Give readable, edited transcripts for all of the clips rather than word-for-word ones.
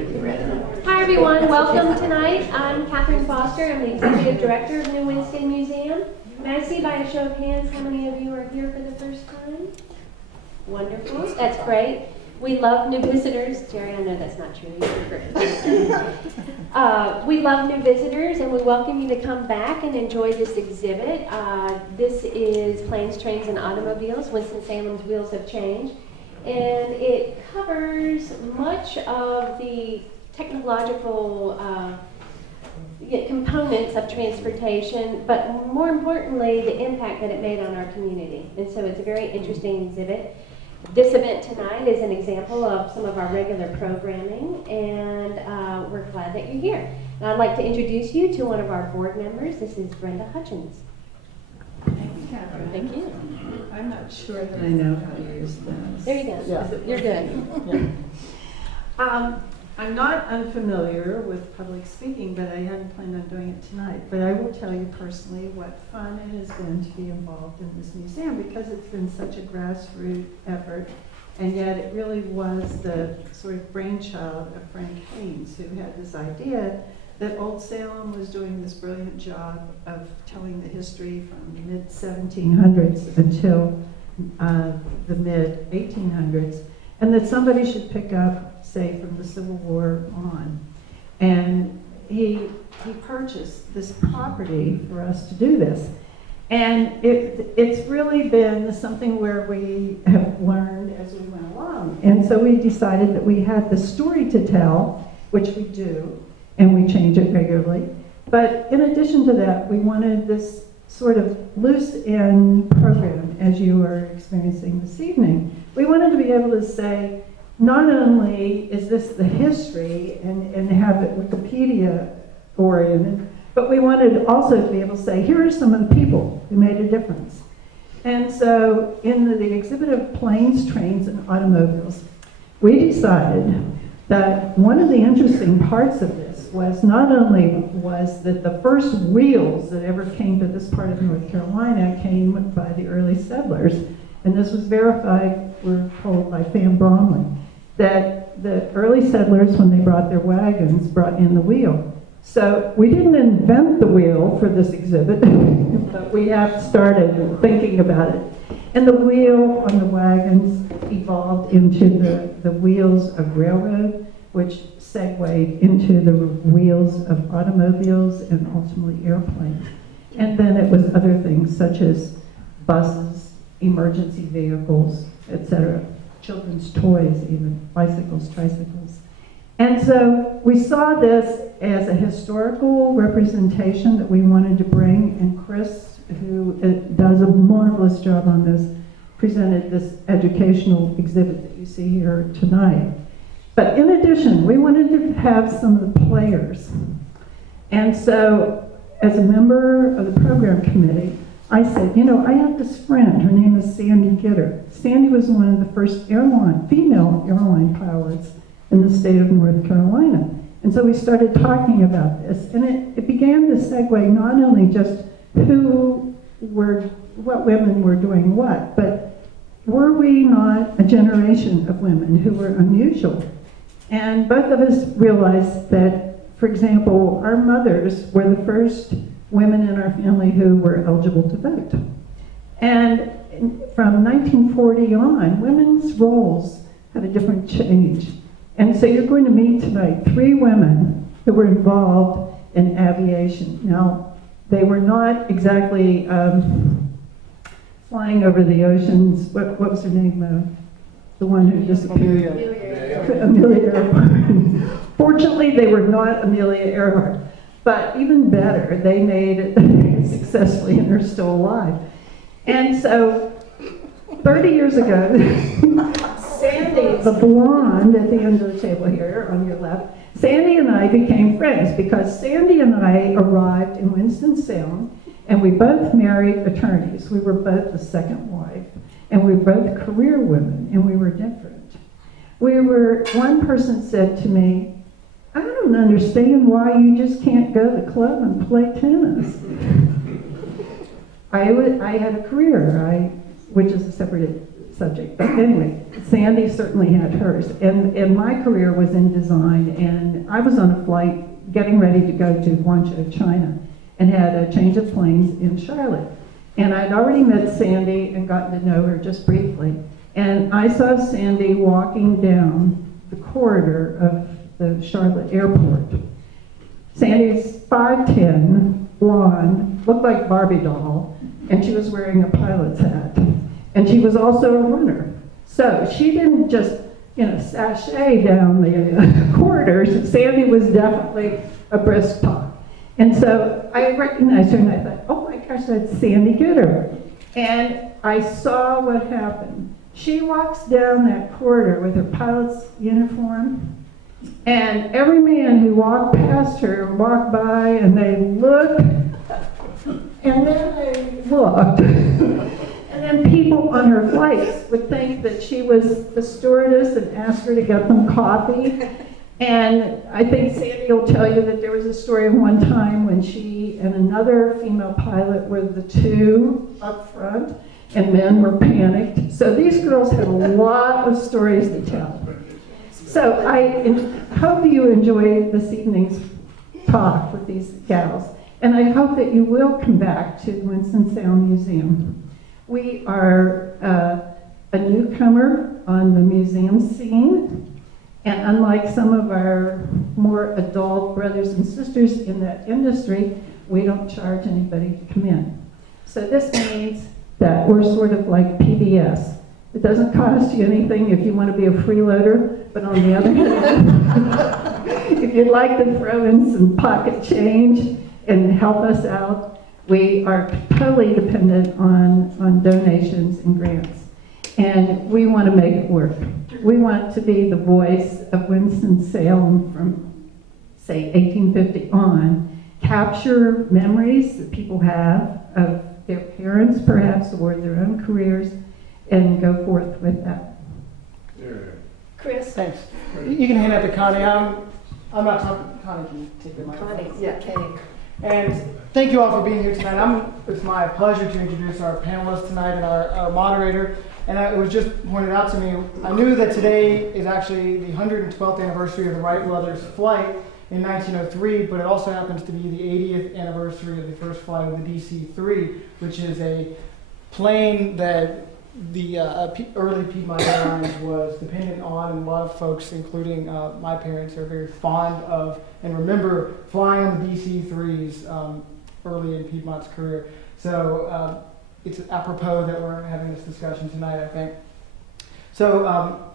Hi everyone, welcome tonight. I'm Catherine Foster. I'm the Executive Director of New Winston Museum. May I see by a show of hands how many of you are here for the first time? Wonderful, that's great. We love new visitors. Jerry, I know that's not true. You're great. We love new visitors and we welcome you to come back and enjoy this exhibit. This is Planes, Trains, and Automobiles, Winston-Salem's Wheels of Change. And it covers much of the technological components of transportation, but more importantly, the impact that it made on our community. And so it's a very interesting exhibit. This event tonight is an example of some of our regular programming, and we're glad that you're here. And I'd like to introduce you to one of our board members. This is Brenda Hutchins. Thank you, Catherine. Thank you. I'm not sure that I know how to use this. There you go. Yeah. You're good. Yeah. I'm not unfamiliar with public speaking, but I hadn't planned on doing it tonight. But I will tell you personally what fun it has been to be involved in this museum because it's been such a grassroots effort, and yet it really was the sort of brainchild of Frank Haynes, who had this idea that Old Salem was doing this brilliant job of telling the history from the mid-1700s until the mid-1800s, and that somebody should pick up, say, from the Civil War on. And he purchased this property for us to do this. And it's really been something where we have learned as we went along. And so we decided that we had the story to tell, which we do, and we change it regularly. But in addition to that, we wanted this sort of loose-end program, as you are experiencing this evening. We wanted to be able to say, not only is this the history and have it Wikipedia-oriented, but we wanted also to be able to say, here are some of the people who made a difference. And so in the exhibit of Planes, Trains, and Automobiles, we decided that one of the interesting parts of this was not only was that the first wheels that ever came to this part of North Carolina came by the early settlers, and this was verified, we're told, by Fan Bromley, that the early settlers, when they brought their wagons, brought in the wheel. So we didn't invent the wheel for this exhibit, but we have started thinking about it. And the wheel on the wagons evolved into the wheels of railroad, which segued into the wheels of automobiles and ultimately airplanes. And then it was other things such as buses, emergency vehicles, etc., children's toys even, bicycles, tricycles. And so we saw this as a historical representation that we wanted to bring, and Chris, who does a marvelous job on this, presented this educational exhibit that you see here tonight. But in addition, we wanted to have some of the players. And so, as a member of the program committee, I said, you know, I have this friend, her name is Sandy Gitter. Sandy was one of the first female airline pilots in the state of North Carolina. And so we started talking about this, and it began to segue not only just what women were doing what, but were we not a generation of women who were unusual? And both of us realized that, for example, our mothers were the first women in our family who were eligible to vote. And from 1940 on, women's roles had a different change. And so you're going to meet tonight 3 women who were involved in aviation. Now, they were not exactly flying over the oceans. What was her name? The one who disappeared? Amelia Earhart. Fortunately, they were not Amelia Earhart. But even better, they made it successfully and are still alive. And so, 30 years ago, Sandy, the blonde at the end of the table here on your left, Sandy and I became friends because Sandy and I arrived in Winston-Salem, and we both married attorneys. We were both the second wife, and we were both career women, and we were different. One person said to me, I don't understand why you just can't go to the club and play tennis. I had a career, which is a separate subject. But anyway, Sandy certainly had hers. And my career was in design, and I was on a flight getting ready to go to Guangzhou, China, and had a change of planes in Charlotte. And I'd already met Sandy and gotten to know her just briefly. And I saw Sandy walking down the corridor of the Charlotte airport. Sandy's 5'10", blonde, looked like Barbie doll, and she was wearing a pilot's hat. And she was also a runner. So she didn't just, sashay down the corridors. Sandy was definitely a brisk talk. And so I recognized her and I thought, oh my gosh, that's Sandy Gitter. And I saw what happened. She walks down that corridor with her pilot's uniform, and every man who walked past her walked by and they looked, and then they looked. And then people on her flights would think that she was the stewardess and ask her to get them coffee. And I think Sandy will tell you that there was a story of one time when she and another female pilot were the two up front, and men were panicked. So these girls had a lot of stories to tell. So I hope you enjoy this evening's talk with these gals, and I hope that you will come back to the Winston-Salem Museum. We are a newcomer on the museum scene, and unlike some of our more adult brothers and sisters in that industry, we don't charge anybody to come in. So this means that we're sort of like PBS. It doesn't cost you anything if you want to be a freeloader, but on the other hand, if you'd like to throw in some pocket change and help us out, we are totally dependent on donations and grants. And we want to make it work. We want to be the voice of Winston-Salem from, say, 1850 on, capture memories that people have of their parents, perhaps, or their own careers, and go forth with that. Chris? Thanks. You can hand that to Connie. I'm not talking. Connie can take the mic. Connie, Yeah. okay. And thank you all for being here tonight. It's my pleasure to introduce our panelists tonight and our moderator. And it was just pointed out to me, I knew that today is actually the 112th anniversary of the Wright brothers' flight in 1903, but it also happens to be the 80th anniversary of the first flight of the DC-3, which is a plane that the early Piedmont Airlines was dependent on, and a lot of folks, including my parents, are very fond of and remember flying on the DC-3s early in Piedmont's career. So it's apropos that we're having this discussion tonight, I think. So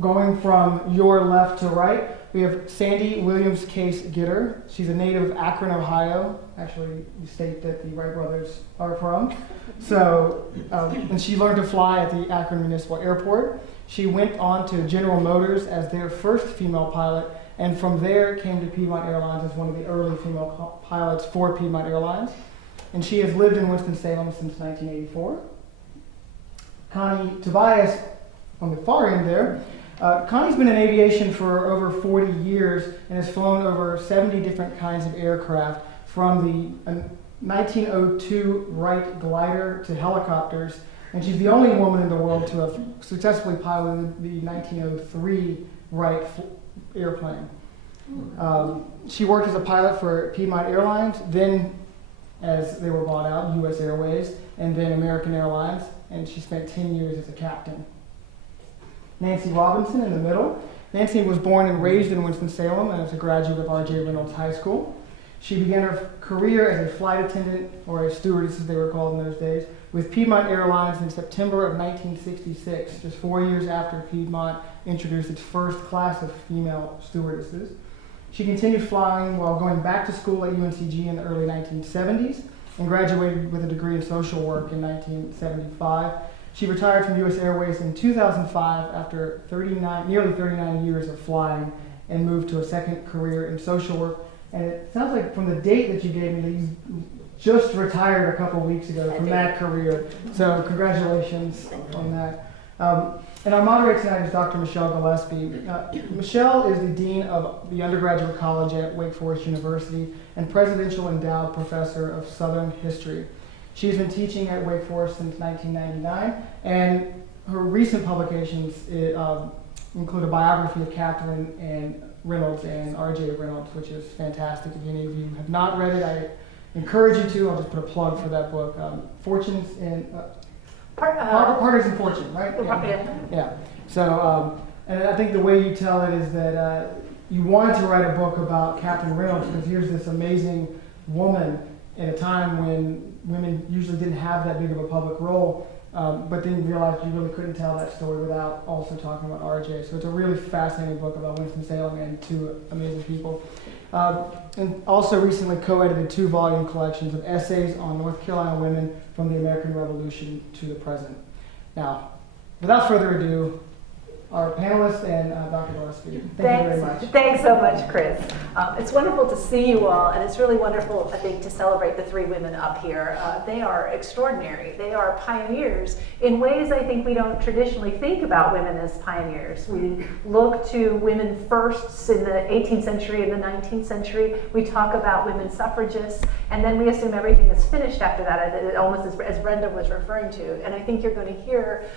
going from your left to right, we have Sandy Williams Case Gitter. She's a native of Akron, Ohio, actually the state that the Wright brothers are from. So, and she learned to fly at the Akron Municipal Airport. She went on to General Motors as their first female pilot, and from there came to Piedmont Airlines as one of the early female pilots for Piedmont Airlines. And she has lived in Winston-Salem since 1984. Connie Tobias, on the far end there, Connie's been in aviation for over 40 years and has flown over 70 different kinds of aircraft, from the 1902 Wright glider to helicopters, and she's the only woman in the world to have successfully piloted the 1903 Wright airplane. She worked as a pilot for Piedmont Airlines, then, as they were bought out, US Airways, and then American Airlines, and she spent 10 years as a captain. Nancy Robinson in the middle. Nancy was born and raised in Winston-Salem and is a graduate of R.J. Reynolds High School. She began her career as a flight attendant, or a stewardess as they were called in those days, with Piedmont Airlines in September of 1966, just 4 years after Piedmont introduced its first class of female stewardesses. She continued flying while going back to school at UNCG in the early 1970s and graduated with a degree in social work in 1975. She retired from US Airways in 2005 after nearly 39 years of flying, and moved to a second career in social work. And it sounds like from the date that you gave me that you just retired a couple weeks ago from that career. So congratulations on that. And our moderator tonight is Dr. Michele Gillespie. Michele is the Dean of the Undergraduate College at Wake Forest University and Presidential Endowed Professor of Southern History. She's been teaching at Wake Forest since 1999, and her recent publications include a biography of Catherine and Reynolds and R.J. Reynolds, which is fantastic. If any of you have not read it, I encourage you to. I'll just put a plug for that book. Fortunes in Partners in Fortune, right? Yeah. So, and I think the way you tell it is that you wanted to write a book about Catherine Reynolds because here's this amazing woman at a time when women usually didn't have that big of a public role, but then you realized you really couldn't tell that story without also talking about RJ. So it's a really fascinating book about Winston-Salem and two amazing people. And also recently co-edited 2-volume collections of essays on North Carolina women from the American Revolution to the present. Now, without further ado, our panelist and Dr. Gillespie. Thank you very much. Thanks so much, Chris. It's wonderful to see you all, and it's really wonderful, I think, to celebrate the 3 women up here. They are extraordinary. They are pioneers in ways I think we don't traditionally think about women as pioneers. We look to women firsts in the 18th century and the 19th century. We talk about women suffragists, and then we assume everything is finished after that, almost as Brenda was referring to. And I think you're going to hear,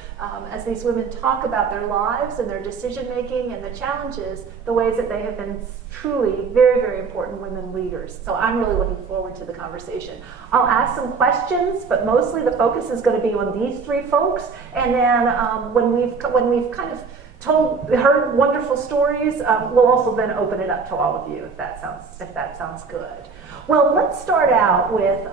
as these women talk about their lives and their decision making and the challenges, the ways that they have been truly very, very important women leaders. So I'm really looking forward to the conversation. I'll ask some questions, but mostly the focus is going to be on these 3 folks. And then when we've kind of heard wonderful stories, we'll also then open it up to all of you if that sounds good. Well, let's start out with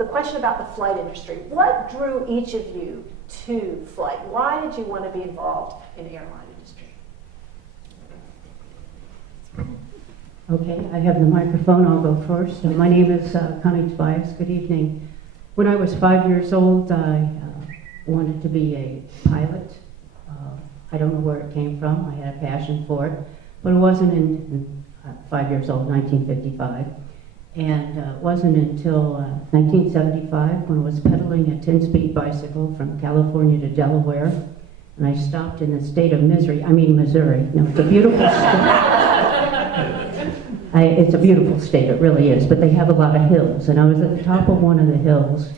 a question about the flight industry. What drew each of you to flight? Why did you want to be involved in the airline industry? Okay, I have the microphone. I'll go first. My name is Connie Tobias. Good evening. When I was 5 years old, I wanted to be a pilot. I don't know where it came from. I had a passion for it, but it wasn't in 5 years old, 1955. And it wasn't until 1975 when I was pedaling a 10-speed bicycle from California to Delaware, and I stopped in the state of Missouri. No, it's a beautiful state. It's a beautiful state, it really is, but they have a lot of hills. And I was at the top of one of the hills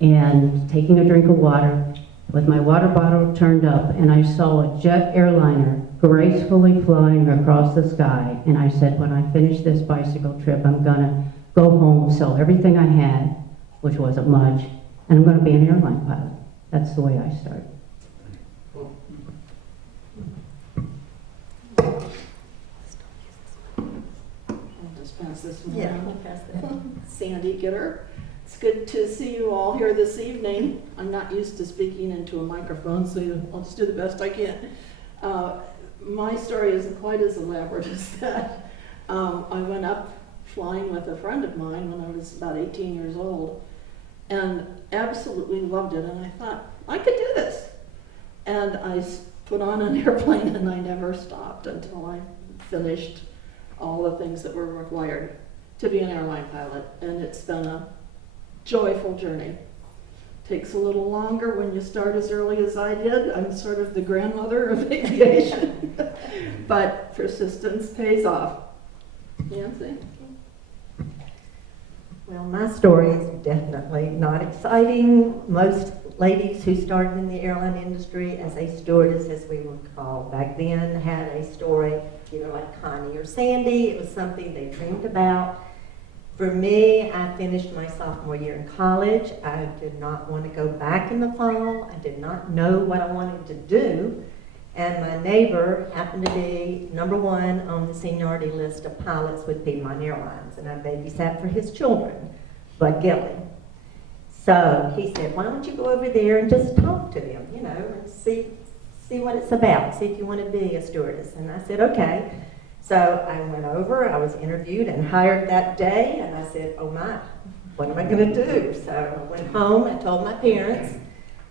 and taking a drink of water with my water bottle turned up, and I saw a jet airliner gracefully flying across the sky. And I said, when I finish this bicycle trip, I'm gonna go home, sell everything I had, which wasn't much, and I'm gonna be an airline pilot. That's the way I started. I'll just pass this one. Yeah, I'll pass that. Sandy Gitter. It's good to see you all here this evening. I'm not used to speaking into a microphone, so I'll just do the best I can. My story isn't quite as elaborate as that. I went up flying with a friend of mine when I was about 18 years old and absolutely loved it. And I thought, I could do this. And I put on an airplane and I never stopped until I finished all the things that were required to be an airline pilot. And it's been a joyful journey. Takes a little longer when you start as early as I did. I'm sort of the grandmother of aviation, but persistence pays off. Nancy? Well, my story is definitely not exciting. Most ladies who started in the airline industry as a stewardess, as we were called back then, had a story either like Connie or Sandy. It was something they dreamed about. For me, I finished my sophomore year in college. I did not want to go back in the fall. I did not know what I wanted to do. And my neighbor happened to be #1 on the seniority list of pilots with Piedmont Airlines, and I babysat for his children, Bud Gilly. So he said, why don't you go over there and just talk to them, you know, and see what it's about, see if you want to be a stewardess. And I said, okay. So I went over, I was interviewed and hired that day, and I said, oh my, what am I going to do? So I went home and told my parents.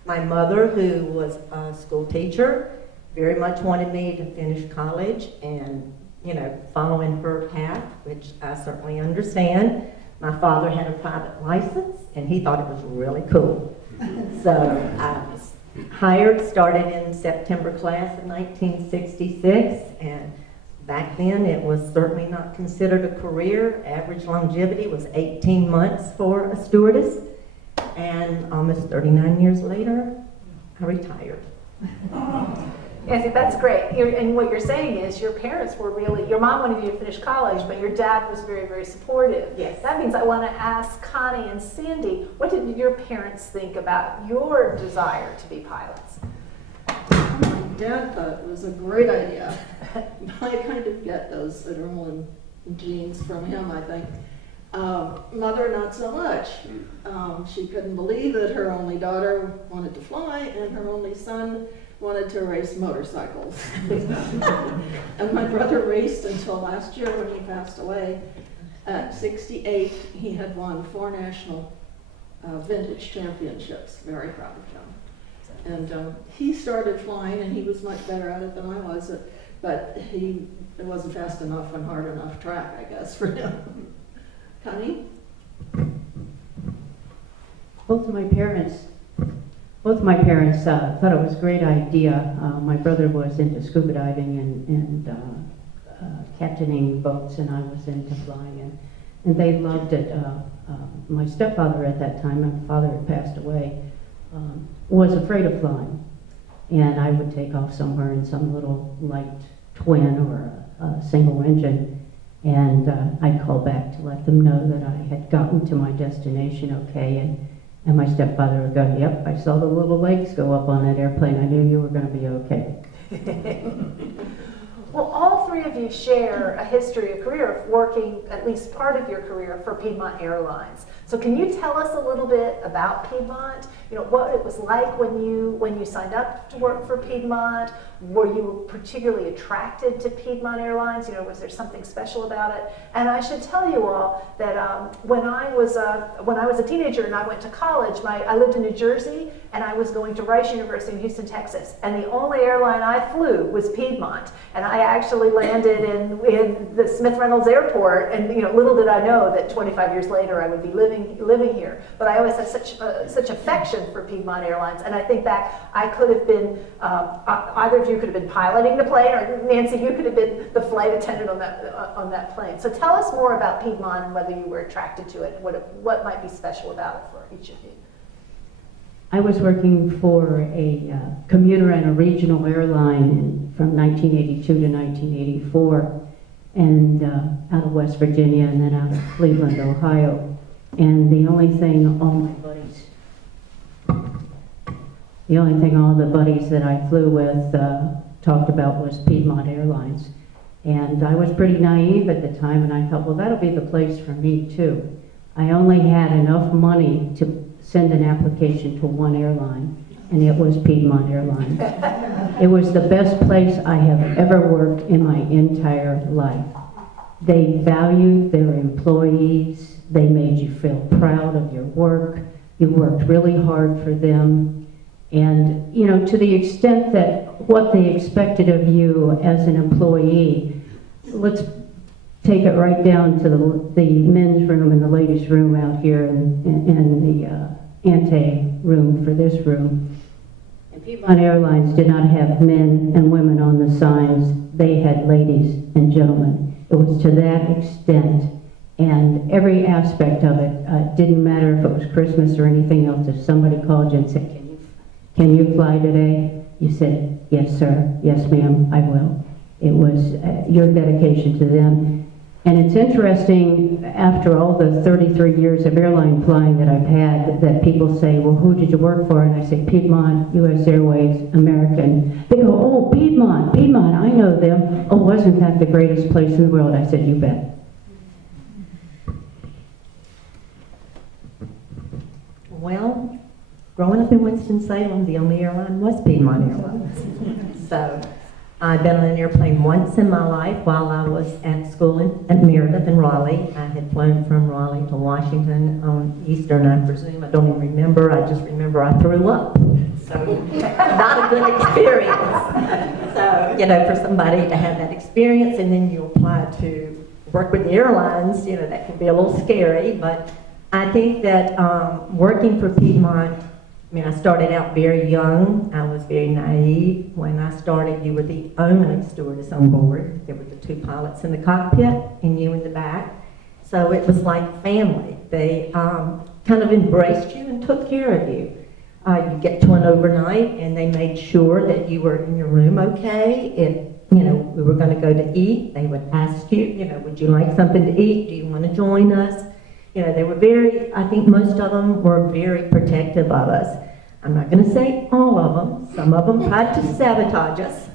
My mother, who was a school teacher, very much wanted me to finish college and, you know, follow in her path, which I certainly understand. My father had a private license, and he thought it was really cool. So I was hired, started in September class of 1966, and back then it was certainly not considered a career. Average longevity was 18 months for a stewardess, and almost 39 years later, I retired. Nancy, that's great. And what you're saying is your parents were really, your mom wanted you to finish college, but your dad was very, very supportive. Yes. That means I want to ask Connie and Sandy, what did your parents think about your desire to be pilots? My dad thought it was a great idea. I kind of get those adrenaline genes from him, I think. Mother, not so much. She couldn't believe that her only daughter wanted to fly and her only son wanted to race motorcycles. And my brother raced until last year when he passed away. At 68, he had won 4 national vintage championships. Very proud of him. And he started flying, and he was much better at it than I was, but it wasn't fast enough and hard enough track, I guess, for him. Connie? Both of my parents thought it was a great idea. My brother was into scuba diving and captaining boats, and I was into flying, and they loved it. My stepfather at that time, my father had passed away, was afraid of flying, and I would take off somewhere in some little light twin or a single engine, and I'd call back to let them know that I had gotten to my destination okay, and my stepfather would go, "Yep, I saw the little legs go up on that airplane. I knew you were going to be okay." Well, all three of you share a history, a career of working, at least part of your career, for Piedmont Airlines. So can you tell us a little bit about Piedmont? You know, what it was like when you signed up to work for Piedmont? Were you particularly attracted to Piedmont Airlines? You know, was there something special about it? And I should tell you all that when I was a teenager and I went to college, I lived in New Jersey, and I was going to Rice University in Houston, Texas, and the only airline I flew was Piedmont, and I actually landed in the Smith Reynolds Airport, and you know, little did I know that 25 years later I would be living here. But I always had such affection for Piedmont Airlines, and I think back, I could have been either of you could have been piloting the plane, or Nancy, you could have been the flight attendant on that plane. So tell us more about Piedmont and whether you were attracted to it, what might be special about it for each of you. I was working for a commuter and a regional airline from 1982 to 1984, and out of West Virginia and then out of Cleveland, Ohio. And the only thing all the buddies that I flew with talked about was Piedmont Airlines. And I was pretty naive at the time, and I thought, well, that'll be the place for me too. I only had enough money to send an application to one airline, and it was Piedmont Airlines. It was the best place I have ever worked in my entire life. They valued their employees. They made you feel proud of your work. You worked really hard for them. And, you know, to the extent that what they expected of you as an employee, let's take it right down to the men's room and the ladies' room out here in the ante room for this room. And Piedmont Airlines did not have men and women on the signs. They had ladies and gentlemen. It was to that extent. And every aspect of it, didn't matter if it was Christmas or anything else. If somebody called you and said, can you fly today? You said, yes, sir. Yes, ma'am, I will. It was your dedication to them. And it's interesting, after all the 33 years of airline flying that I've had, that people say, well, who did you work for? And I say, Piedmont, U.S. Airways, American. They go, oh, Piedmont, I know them. Oh, wasn't that the greatest place in the world? I said, you bet. Well, growing up in Winston-Salem, the only airline was Piedmont Airlines. So I've been on an airplane once in my life while I was at school at Meredith in Raleigh. I had flown from Raleigh to Washington on Eastern, I presume. I don't even remember. I just remember I threw up. So not a good experience. So, you know, for somebody to have that experience and then you apply to work with the airlines, you know, that can be a little scary. But I think that working for Piedmont, I mean, I started out very young. I was very naive. When I started, you were the only stewardess on board. There were the two pilots in the cockpit and you in the back. So it was like family. They kind of embraced you and took care of you. You get to an overnight, and they made sure that you were in your room okay. If we were going to go to eat, they would ask you, would you like something to eat? Do you want to join us? They were I think most of them were very protective of us. I'm not going to say all of them. Some of them tried to sabotage us.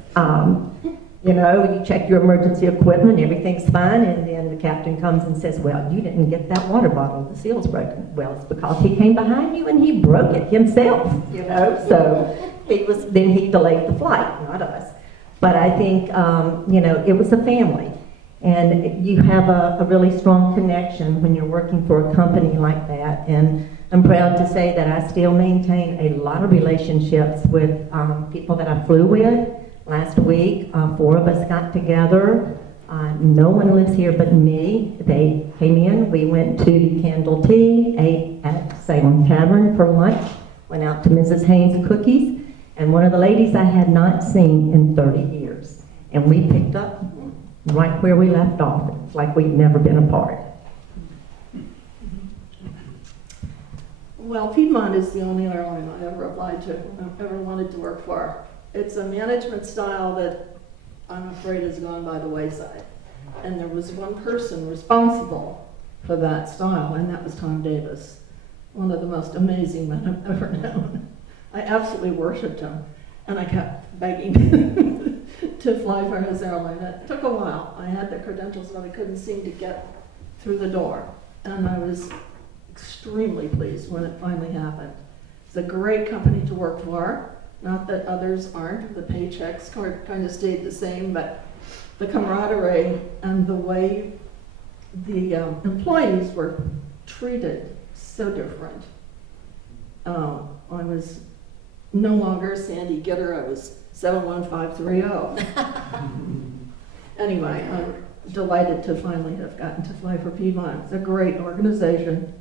You check your emergency equipment, everything's fine, and then the captain comes and says, well, you didn't get that water bottle, the seal's broken. Well, it's because he came behind you and he broke it himself, so then he delayed the flight, not us. But I think, it was a family, and you have a really strong connection when you're working for a company like that, and I'm proud to say that I still maintain a lot of relationships with people that I flew with. Last week, 4 of us got together. No one lives here but me. They came in, we went to Candle Tea, ate at Salon Tavern for lunch, went out to Mrs. Haynes' Cookies, and one of the ladies I had not seen in 30 years. And we picked up right where we left off. It's like we'd never been apart. Well, Piedmont is the only airline I ever applied to, ever wanted to work for. It's a management style that I'm afraid has gone by the wayside. And there was one person responsible for that style, and that was Tom Davis, one of the most amazing men I've ever known. I absolutely worshipped him, and I kept begging to fly for his airline. It took a while. I had the credentials, but I couldn't seem to get through the door. And I was extremely pleased when it finally happened. It's a great company to work for. Not that others aren't. The paychecks kind of stayed the same, but the camaraderie and the way the employees were treated, so different. I was no longer Sandy Gitter. I was 71530. Anyway, I'm delighted to finally have gotten to fly for Piedmont. It's a great organization.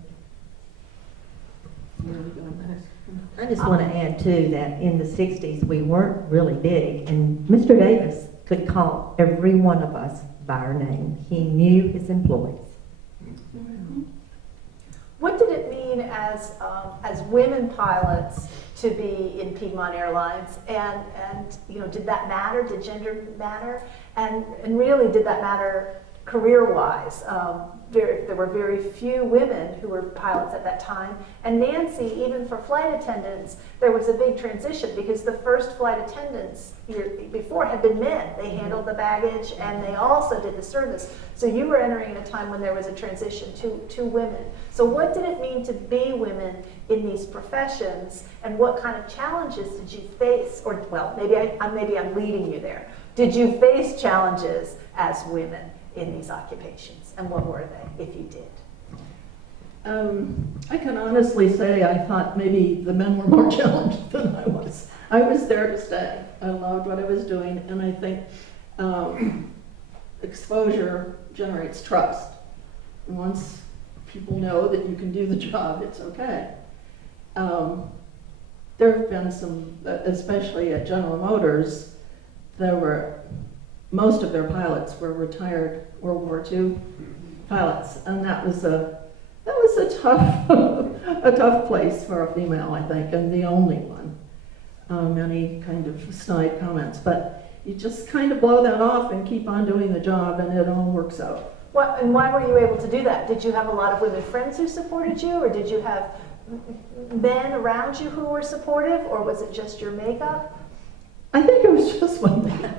I just want to add, too, that in the 60s, we weren't really big, and Mr. Davis could call every one of us by our name. He knew his employees. What did it mean as women pilots to be in Piedmont Airlines? And did that matter? Did gender matter? And really, did that matter career-wise? There were very few women who were pilots at that time. And Nancy, even for flight attendants, there was a big transition because the first flight attendants before had been men. They handled the baggage and they also did the service. So you were entering at a time when there was a transition to women. So what did it mean to be women in these professions, and what kind of challenges did you face? Or, well, maybe I'm leading you there. Did you face challenges as women in these occupations, and what were they, if you did? I can honestly say I thought maybe the men were more challenged than I was. I was there to stay. I loved what I was doing, and I think exposure generates trust. Once people know that you can do the job, it's okay. There have been some, especially at General Motors, most of their pilots were retired World War II pilots, and that was a tough a tough place for a female, I think, and the only one. Many kind of snide comments, but you just kind of blow that off and keep on doing the job, and it all works out. And why were you able to do that? Did you have a lot of women friends who supported you, or did you have men around you who were supportive, or was it just your makeup? I think it was just one man.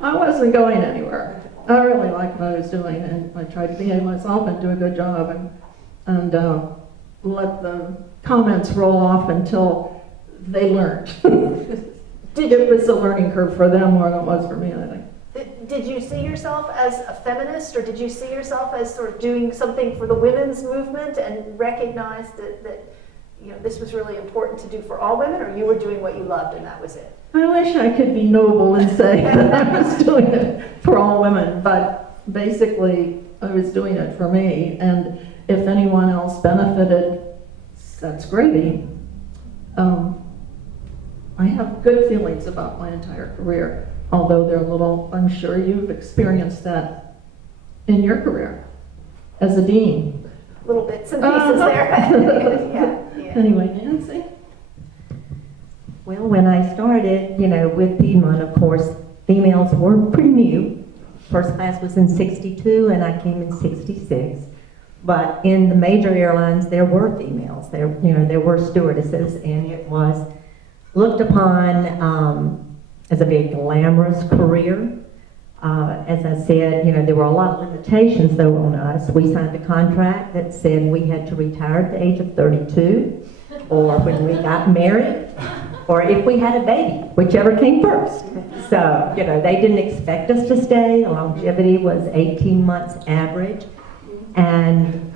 I wasn't going anywhere. I really liked what I was doing, and I tried to behave myself and do a good job, and let the comments roll off until they learned. It was a learning curve for them more than it was for me, I think. Did you see yourself as a feminist, or did you see yourself as sort of doing something for the women's movement and recognize that this was really important to do for all women, or you were doing what you loved and that was it? I wish I could be noble and say that I was doing it for all women, but basically I was doing it for me, and if anyone else benefited, that's gravy. I have good feelings about my entire career, although they're a little, I'm sure you've experienced that in your career as a dean. Little bits and pieces there. Yeah. Anyway, Nancy? Well, when I started, with Piedmont, of course, females were pretty new. First class was in 62 and I came in 66. But in the major airlines, there were females. There were stewardesses, and it was looked upon as a very glamorous career. As I said, there were a lot of limitations though on us. We signed a contract that said we had to retire at the age of 32, or when we got married, or if we had a baby, whichever came first. So, they didn't expect us to stay. The longevity was 18 months average. And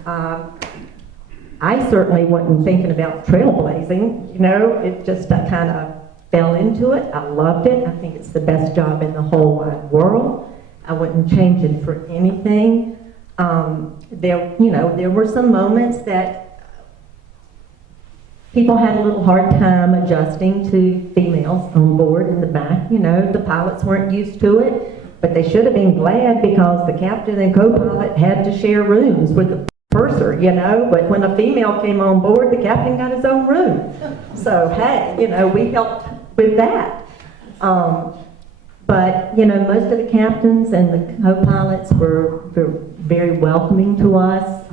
I certainly wasn't thinking about trailblazing, it just, I kind of fell into it. I loved it. I think it's the best job in the whole wide world. I wouldn't change it for anything. There were some moments that people had a little hard time adjusting to females on board in the back. The pilots weren't used to it, but they should have been glad because the captain and co-pilot had to share rooms with the purser, but when a female came on board, the captain got his own room. So, hey, we helped with that. But, most of the captains and the co-pilots were very welcoming to us.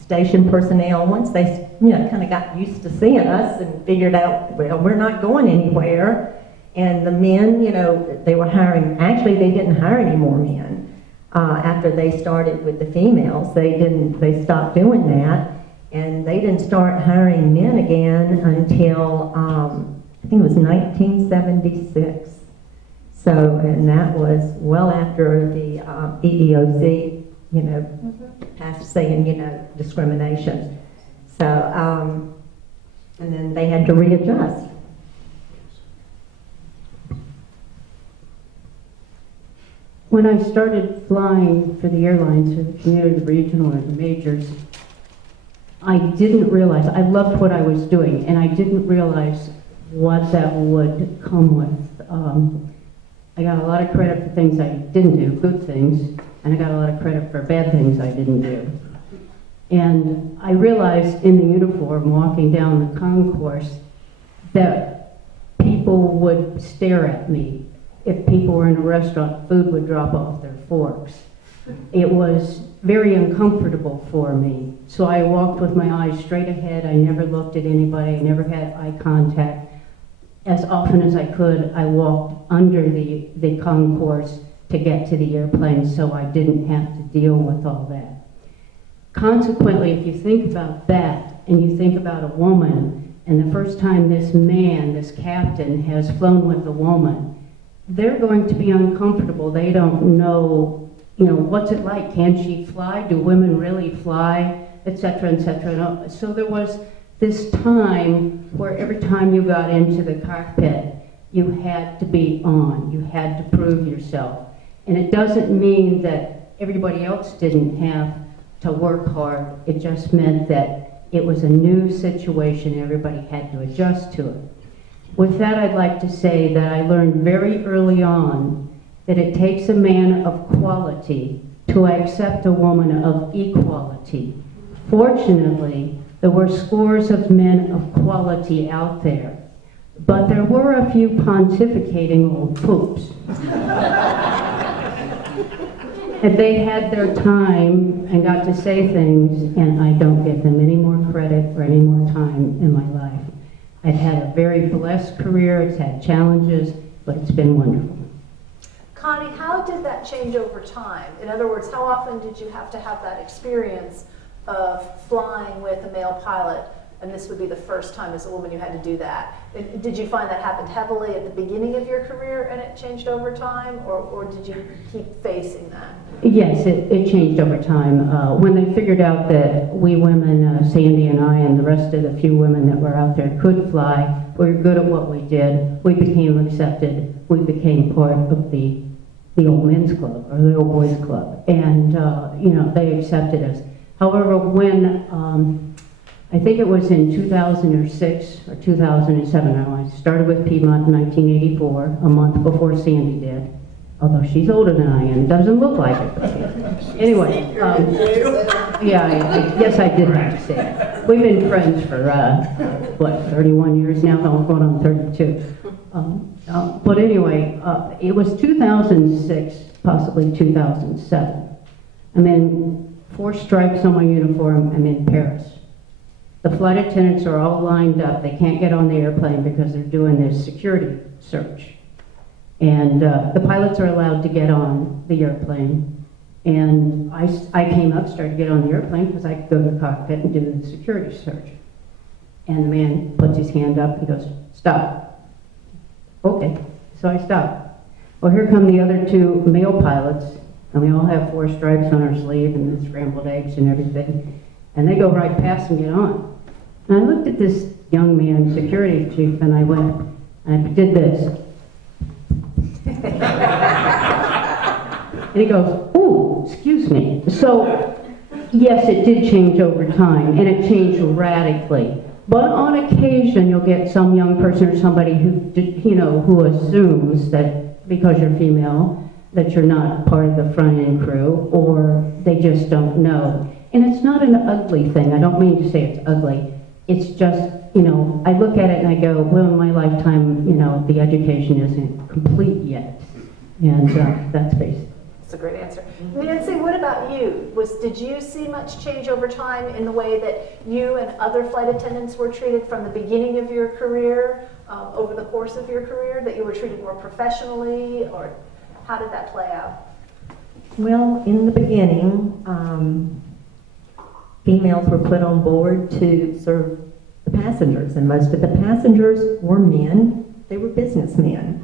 Station personnel, once they, kind of got used to seeing us and figured out, well, we're not going anywhere. And the men, they were hiring, actually they didn't hire any more men. After they started with the females, they stopped doing that. And they didn't start hiring men again until, I think it was 1976. So, and that was well after the EEOC, passed saying, discrimination. So, and then they had to readjust. When I started flying for the airlines, for the community, the regional, or the majors, I didn't realize, I loved what I was doing, and I didn't realize what that would come with. I got a lot of credit for things I didn't do, good things, and I got a lot of credit for bad things I didn't do. And I realized in the uniform, walking down the concourse, that people would stare at me. If people were in a restaurant, food would drop off their forks. It was very uncomfortable for me. So I walked with my eyes straight ahead. I never looked at anybody. I never had eye contact. As often as I could, I walked under the concourse to get to the airplane so I didn't have to deal with all that. Consequently, if you think about that and you think about a woman, and the first time this man, this captain, has flown with a woman, they're going to be uncomfortable. They don't know, what's it like? Can she fly? Do women really fly? Et cetera, et cetera. So there was this time where every time you got into the cockpit, you had to be on. You had to prove yourself. And it doesn't mean that everybody else didn't have to work hard. It just meant that it was a new situation. Everybody had to adjust to it. With that, I'd like to say that I learned very early on that it takes a man of quality to accept a woman of equality. Fortunately, there were scores of men of quality out there, but there were a few pontificating old poops. And they had their time and got to say things, and I don't give them any more credit or any more time in my life. I've had a very blessed career. It's had challenges, but it's been wonderful. Connie, how did that change over time? In other words, how often did you have to have that experience of flying with a male pilot, and this would be the first time as a woman you had to do that? Did you find that happened heavily at the beginning of your career and it changed over time, or did you keep facing that? Yes, it changed over time. When they figured out that we women, Sandy and I and the rest of the few women that were out there could fly, we were good at what we did, we became accepted, we became part of the old men's club, or the old boys club, and they accepted us. However, when, I think it was in 2006 or 2007, I started with Piedmont in 1984, a month before Sandy did. although she's older than I am, doesn't look like it. Anyway, yeah, I guess I did have to say it. We've been friends for, 31 years now, going on 32. But anyway, it was 2006, possibly 2007. I'm in 4 stripes on my uniform. I'm in Paris. The flight attendants are all lined up. They can't get on the airplane because they're doing this security search. And the pilots are allowed to get on the airplane. And I came up, started to get on the airplane because I could go to the cockpit and do the security search. And the man puts his hand up. He goes, "Stop." Okay, so I stopped. Well, here come the other 2 male pilots, and we all have 4 stripes on our sleeve and the scrambled eggs and everything. And they go right past and get on. And I looked at this young man, security chief, and I went, and I did this. And he goes, "Oh, excuse me." So, yes, it did change over time, and it changed radically. But on occasion, you'll get some young person or somebody who, who assumes that because you're female, that you're not part of the front end crew, or they just don't know. And it's not an ugly thing. I don't mean to say it's ugly. It's just, I look at it and I go, well, in my lifetime, the education isn't complete yet. And that's basic. That's a great answer. Nancy, what about you? Did you see much change over time in the way that you and other flight attendants were treated from the beginning of your career, over the course of your career, that you were treated more professionally, or how did that play out? Well, in the beginning, females were put on board to serve the passengers, and most of the passengers were men. They were businessmen.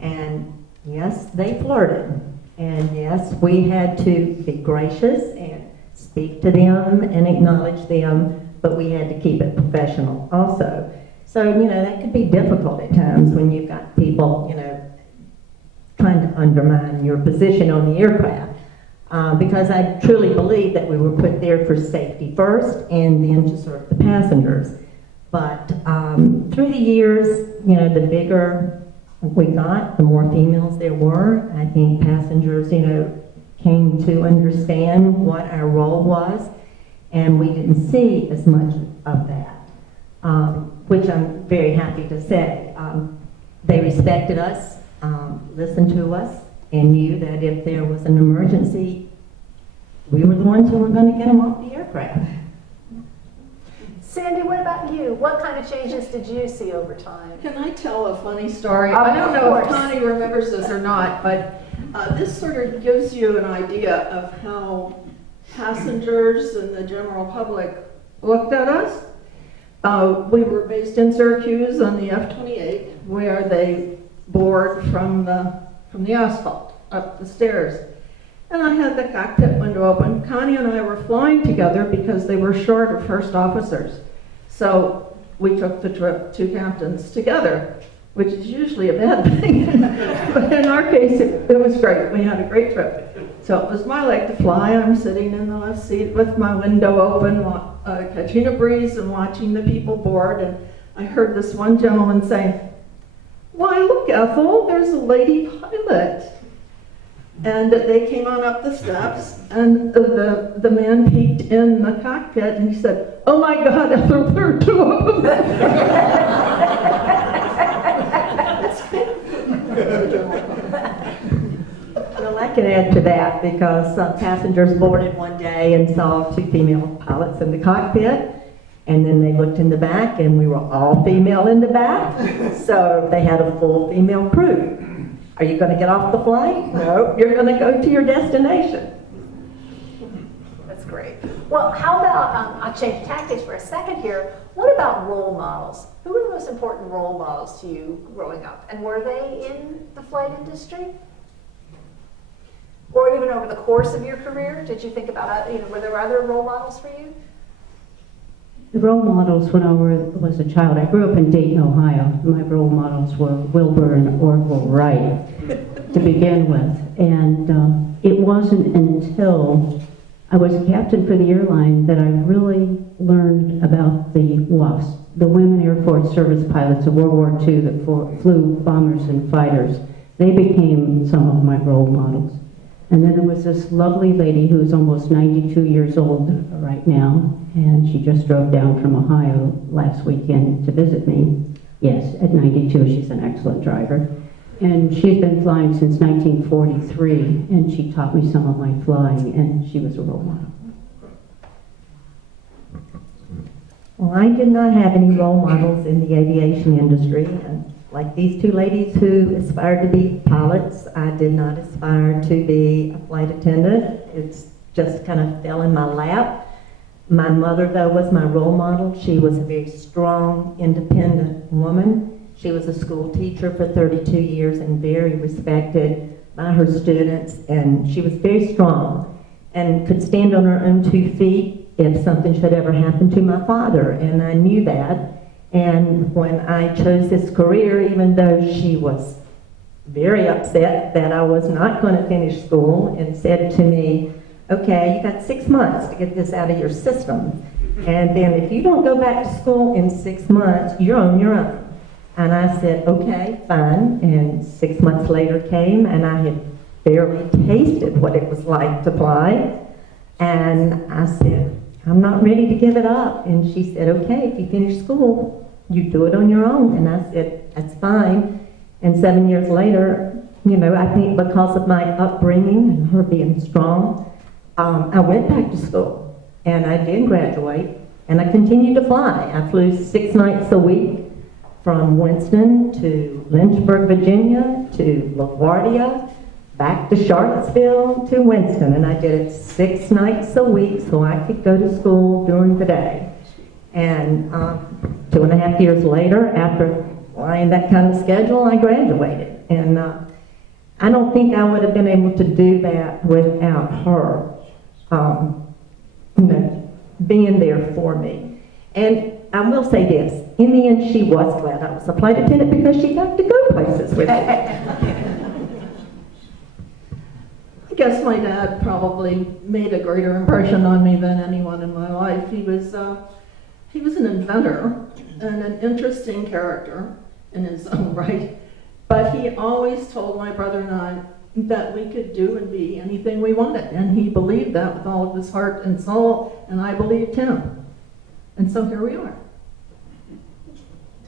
And yes, they flirted. And yes, we had to be gracious and speak to them and acknowledge them, but we had to keep it professional also. So, that could be difficult at times when you've got people, trying to undermine your position on the aircraft. Because I truly believe that we were put there for safety first and then to serve the passengers. But through the years, the bigger we got, the more females there were. I think passengers, came to understand what our role was, and we didn't see as much of that, which I'm very happy to say. They respected us, listened to us, and knew that if there was an emergency, we were the ones who were going to get them off the aircraft. Sandy, what about you? What kind of changes did you see over time? Can I tell a funny story? Of I don't know if course. Connie remembers this or not, but this sort of gives you an idea of how passengers and the general public looked at us. We were based in Syracuse on the F-28, where they board from the asphalt up the stairs. And I had the cockpit window open. Connie and I were flying together because they were short of first officers. So we took the trip, 2 captains together, which is usually a bad thing. But in our case, it was great. We had a great trip. So it was my leg to fly. I'm sitting in the left seat with my window open, catching a breeze and watching the people board. And I heard this one gentleman saying, "Why, look, Ethel, there's a lady pilot." And they came on up the steps, and the man peeked in the cockpit, and he said, "Oh my God, Ethel, there are 2 of them." Well, I can add to that because some passengers boarded one day and saw 2 female pilots in the cockpit, and then they looked in the back, and we were all female in the back, so they had a full female crew. Are you going to get off the flight? No, you're going to go to your destination. That's great. Well, how about, I'll change tactics for a second here. What about role models? Who were the most important role models to you growing up? And were they in the flight industry? Or even over the course of your career? Did you think about, were there other role models for you? The role models when I was a child, I grew up in Dayton, Ohio. My role models were Wilbur and Orville Wright to begin with. And it wasn't until I was a captain for the airline that I really learned about the WAFs, the Women Air Force Service Pilots of World War II that flew bombers and fighters. They became some of my role models. And then there was this lovely lady who's almost 92 years old right now, and she just drove down from Ohio last weekend to visit me. Yes, at 92, she's an excellent driver. And she's been flying since 1943, and she taught me some of my flying, and she was a role model. Well, I did not have any role models in the aviation industry. And like these two ladies who aspired to be pilots, I did not aspire to be a flight attendant. It's just kind of fell in my lap. My mother, though, was my role model. She was a very strong, independent woman. She was a school teacher for 32 years and very respected by her students. And she was very strong and could stand on her own 2 feet if something should ever happen to my father. And I knew that. And when I chose this career, even though she was very upset that I was not going to finish school and said to me, okay, you got 6 months to get this out of your system. And then if you don't go back to school in 6 months, you're on your own. And I said, okay, fine. And 6 months later came, and I had barely tasted what it was like to fly. And I said, I'm not ready to give it up. And she said, okay, if you finish school, you do it on your own. And I said, that's fine. And 7 years later, you know, I think because of my upbringing and her being strong, I went back to school. And I did graduate. And I continued to fly. I flew 6 nights a week from Winston to Lynchburg, Virginia, to LaGuardia, back to Charlottesville to Winston, and I did it 6 nights a week so I could go to school during the day. And 2.5 years later, after flying that kind of schedule, I graduated. And I don't think I would have been able to do that without her, you know, being there for me. And I will say this, in the end, she was glad I was a flight attendant because she got to go places with me. I guess my dad probably made a greater impression on me than anyone in my life. He was an inventor and an interesting character in his own right, but he always told my brother and I that we could do and be anything we wanted, and he believed that with all of his heart and soul, and I believed him. And so here we are.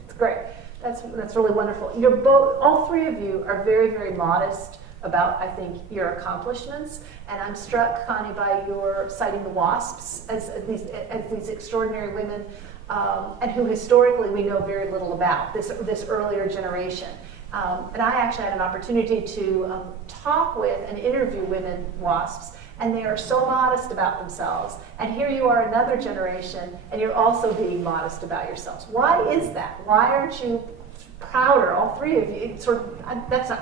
It's great. That's really wonderful. You're both, all three of you are very, very modest about, I think, your accomplishments. And I'm struck, Connie, by your citing the WASPs as these extraordinary women, and who historically we know very little about, this earlier generation. And I actually had an opportunity to talk with and interview women WASPs, and they are so modest about themselves. And here you are, another generation, and you're also being modest about yourselves. Why is that? Why aren't you prouder, all three of you?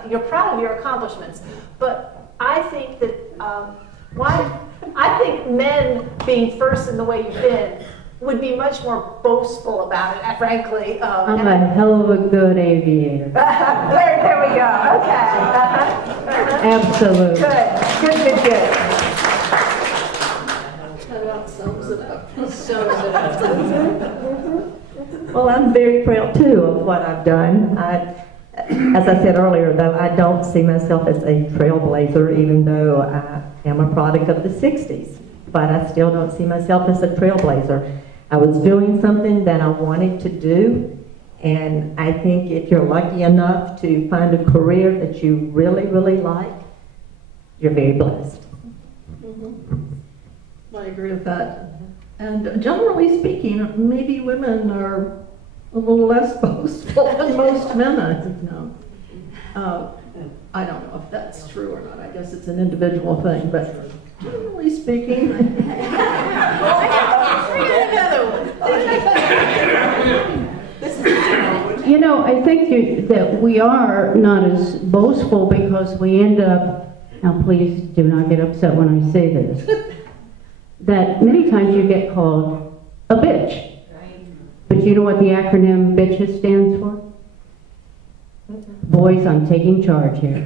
You're proud of your accomplishments, but I think that I think men being first in the way you've been would be much more boastful about it, frankly. I'm a hell of a good aviator. there we go. Okay. Absolutely. Good. That about sums it up. Well, I'm very proud, too, of what I've done. As I said earlier, though, I don't see myself as a trailblazer, even though I am a product of the 60s. But I still don't see myself as a trailblazer. I was doing something that I wanted to do, and I think if you're lucky enough to find a career that you really, really like, you're very blessed. Mm-hmm. I agree with that. And generally speaking, maybe women are a little less boastful than most men, I think now. I don't know if that's true or not. I guess it's an individual thing, but generally speaking. You know, I think that we are not as boastful because we end up, now please do not get upset when I say this, that many times you get called a bitch. But you know what the acronym BITCHES stands for? Boys, I'm taking charge here.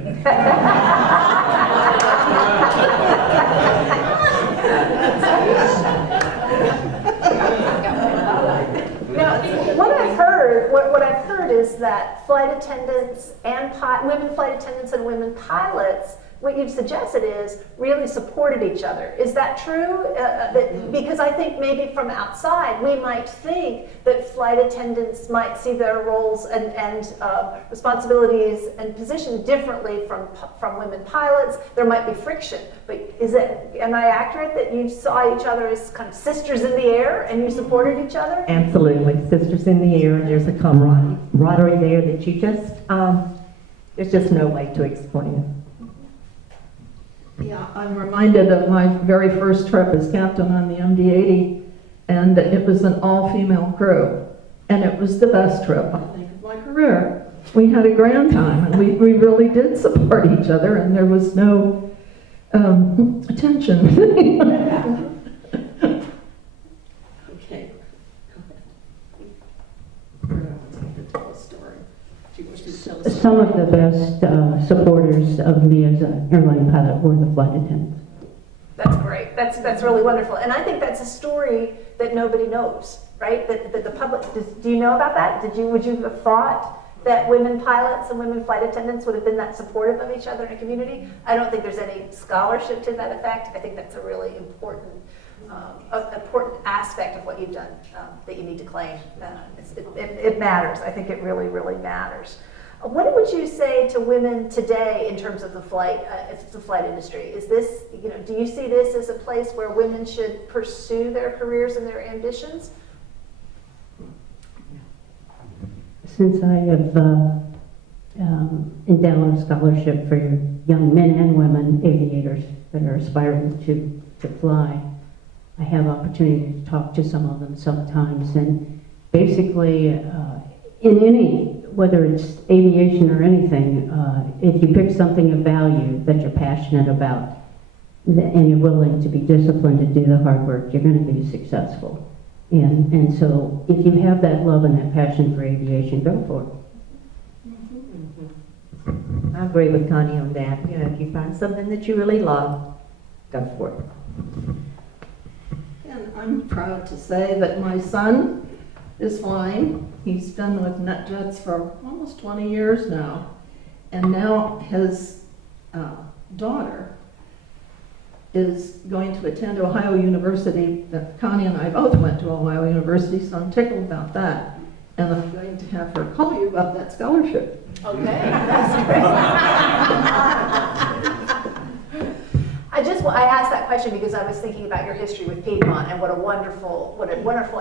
Now, what I've heard is that that flight attendants and women flight attendants and women pilots, what you've suggested is really supported each other. Is that true? Because I think maybe from outside, we might think that flight attendants might see their roles and responsibilities and position differently from women pilots. There might be friction, but am I accurate that you saw each other as kind of sisters in the air and you supported each other? Absolutely, sisters in the air, and there's a camaraderie there that you just, there's just no way to explain it. Yeah, I'm reminded of my very first trip as captain on the MD-80, and it was an all-female crew, and it was the best trip, I think, of my career. We had a grand time, and we really did support each other, and there was no tension. Okay, go ahead. Tell a story. Do you wish to tell a story? Some of the best supporters of me as an airline pilot were the flight attendants. That's great. That's really wonderful. And I think that's a story that nobody knows, right? That the public, do you know about that? Would you have thought that women pilots and women flight attendants would have been that supportive of each other in a community? I don't think there's any scholarship to that effect. I think that's a really important aspect of what you've done that you need to claim. It matters. I think it really, really matters. What would you say to women today in terms of the flight industry? Is this, do you see this as a place where women should pursue their careers and their ambitions? Since I have endowed a scholarship for young men and women aviators that are aspiring to fly, I have opportunity to talk to some of them sometimes, and basically in any, whether it's aviation or anything, if you pick something of value that you're passionate about and you're willing to be disciplined to do the hard work, you're going to be successful. And so if you have that love and that passion for aviation, go for it. I agree with Connie on that. If you find something that you really love, go for it. And I'm proud to say that my son is flying. He's been with NetJets for almost 20 years now. And now his daughter is going to attend Ohio University. Connie and I both went to Ohio University, so I'm tickled about that. And I'm going to have her call you about that scholarship. Okay, that's great. I asked that question because I was thinking about your history with Piedmont and what a wonderful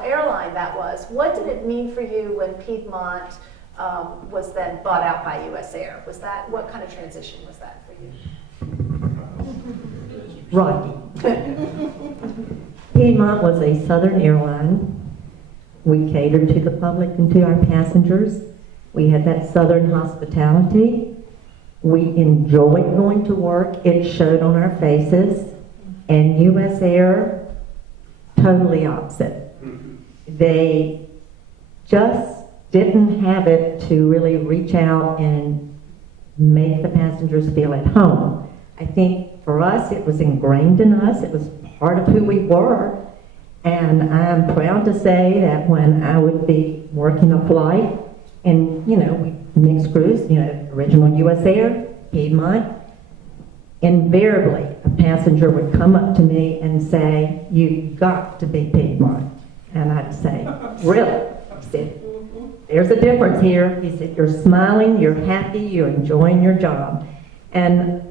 airline that was. What did it mean for you when Piedmont was then bought out by US Air? What kind of transition was that for you? Rocky. Piedmont was a southern airline. We catered to the public and to our passengers. We had that southern hospitality. We enjoyed going to work. It showed on our faces. And US Air, totally opposite. They just didn't have it to really reach out and make the passengers feel at home. I think for us, it was ingrained in us. It was part of who we were. And I'm proud to say that when I would be working a flight, and we mixed crews, original US Air, Piedmont, invariably a passenger would come up to me and say, "You've got to be Piedmont." And I'd say, "Really?" He said, "There's a difference here." He said, "You're smiling, you're happy, you're enjoying your job." And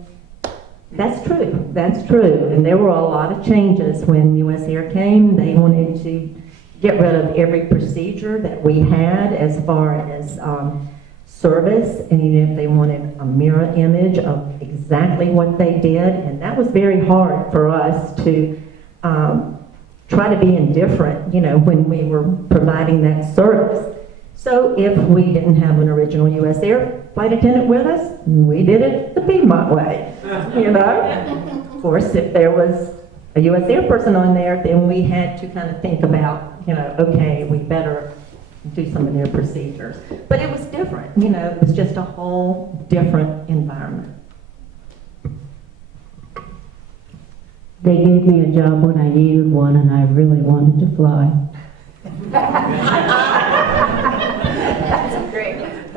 that's true. That's true. And there were a lot of changes when US Air came. They wanted to get rid of every procedure that we had as far as service, and even if they wanted a mirror image of exactly what they did. And that was very hard for us to try to be indifferent, when we were providing that service. So if we didn't have an original US Air flight attendant with us, we did it the Piedmont way, Of course, if there was a US Air person on there, then we had to kind of think about, okay, we better do some of their procedures. But it was different, it was just a whole different environment. They gave me a job when I needed one, and I really wanted to fly.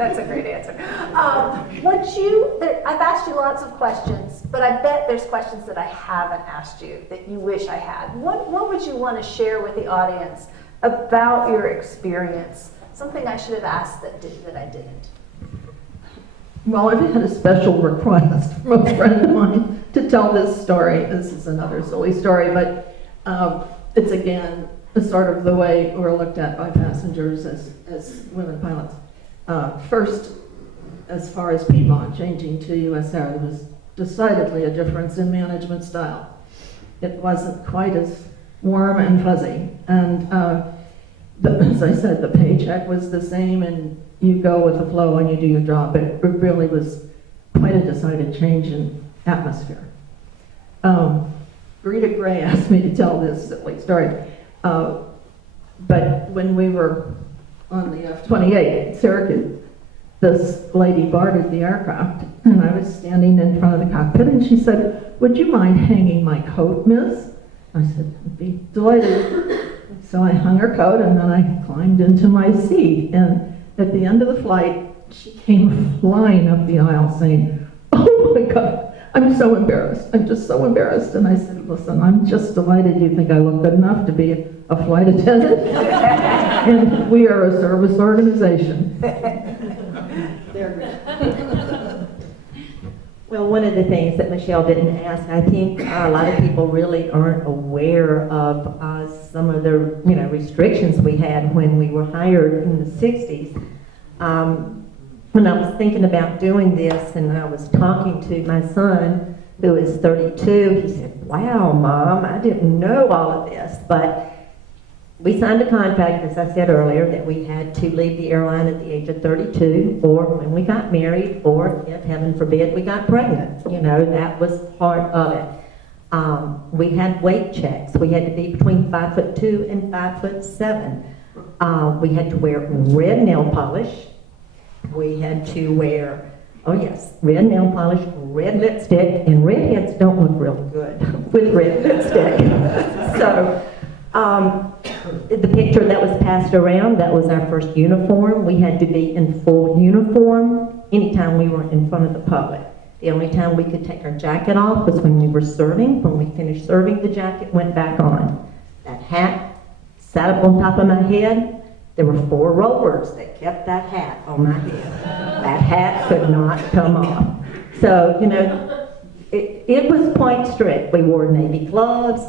That's a great answer. I've asked you lots of questions, but I bet there's questions that I haven't asked you that you wish I had. What would you want to share with the audience about your experience? Something I should have asked that I didn't. Well, I've had a special request from a friend of mine to tell this story. This is another silly story, but it's again sort of the way we're looked at by passengers as women pilots. First, as far as Piedmont changing to US Air, there was decidedly a difference in management style. It wasn't quite as warm and fuzzy, and as I said, the paycheck was the same, and you go with the flow and you do your job, but it really was quite a decided change in atmosphere. Rita Gray asked me to tell this silly story, but when we were on the F-28 in Syracuse, this lady boarded the aircraft, and I was standing in front of the cockpit, and she said, "Would you mind hanging my coat, miss?" I said, "I'd be delighted." So I hung her coat, and then I climbed into my seat, and at the end of the flight, she came flying up the aisle saying, "Oh my God, I'm so embarrassed. I'm just so embarrassed." And I said, "Listen, I'm just delighted you think I look good enough to be a flight attendant. And we are a service organization." Well, one of the things that Michele didn't ask, I think a lot of people really aren't aware of some of the restrictions we had when we were hired in the 60s. When I was thinking about doing this and I was talking to my son, who is 32, he said, "Wow, Mom, I didn't know all of this." But we signed a contract, as I said earlier, that we had to leave the airline at the age of 32, or when we got married, or if, heaven forbid, we got pregnant. That was part of it. We had weight checks. We had to be between 5'2" and 5'7". We had to wear red nail polish. We had to wear, red nail polish, red lipstick, and redheads don't look real good with red lipstick. So, the picture that was passed around, that was our first uniform. We had to be in full uniform anytime we were in front of the public. The only time we could take our jacket off was when we were serving. When we finished serving, the jacket went back on. That hat sat up on top of my head. There were 4 rollers that kept that hat on my head. That hat could not come off. So, it was quite strict. We wore navy gloves.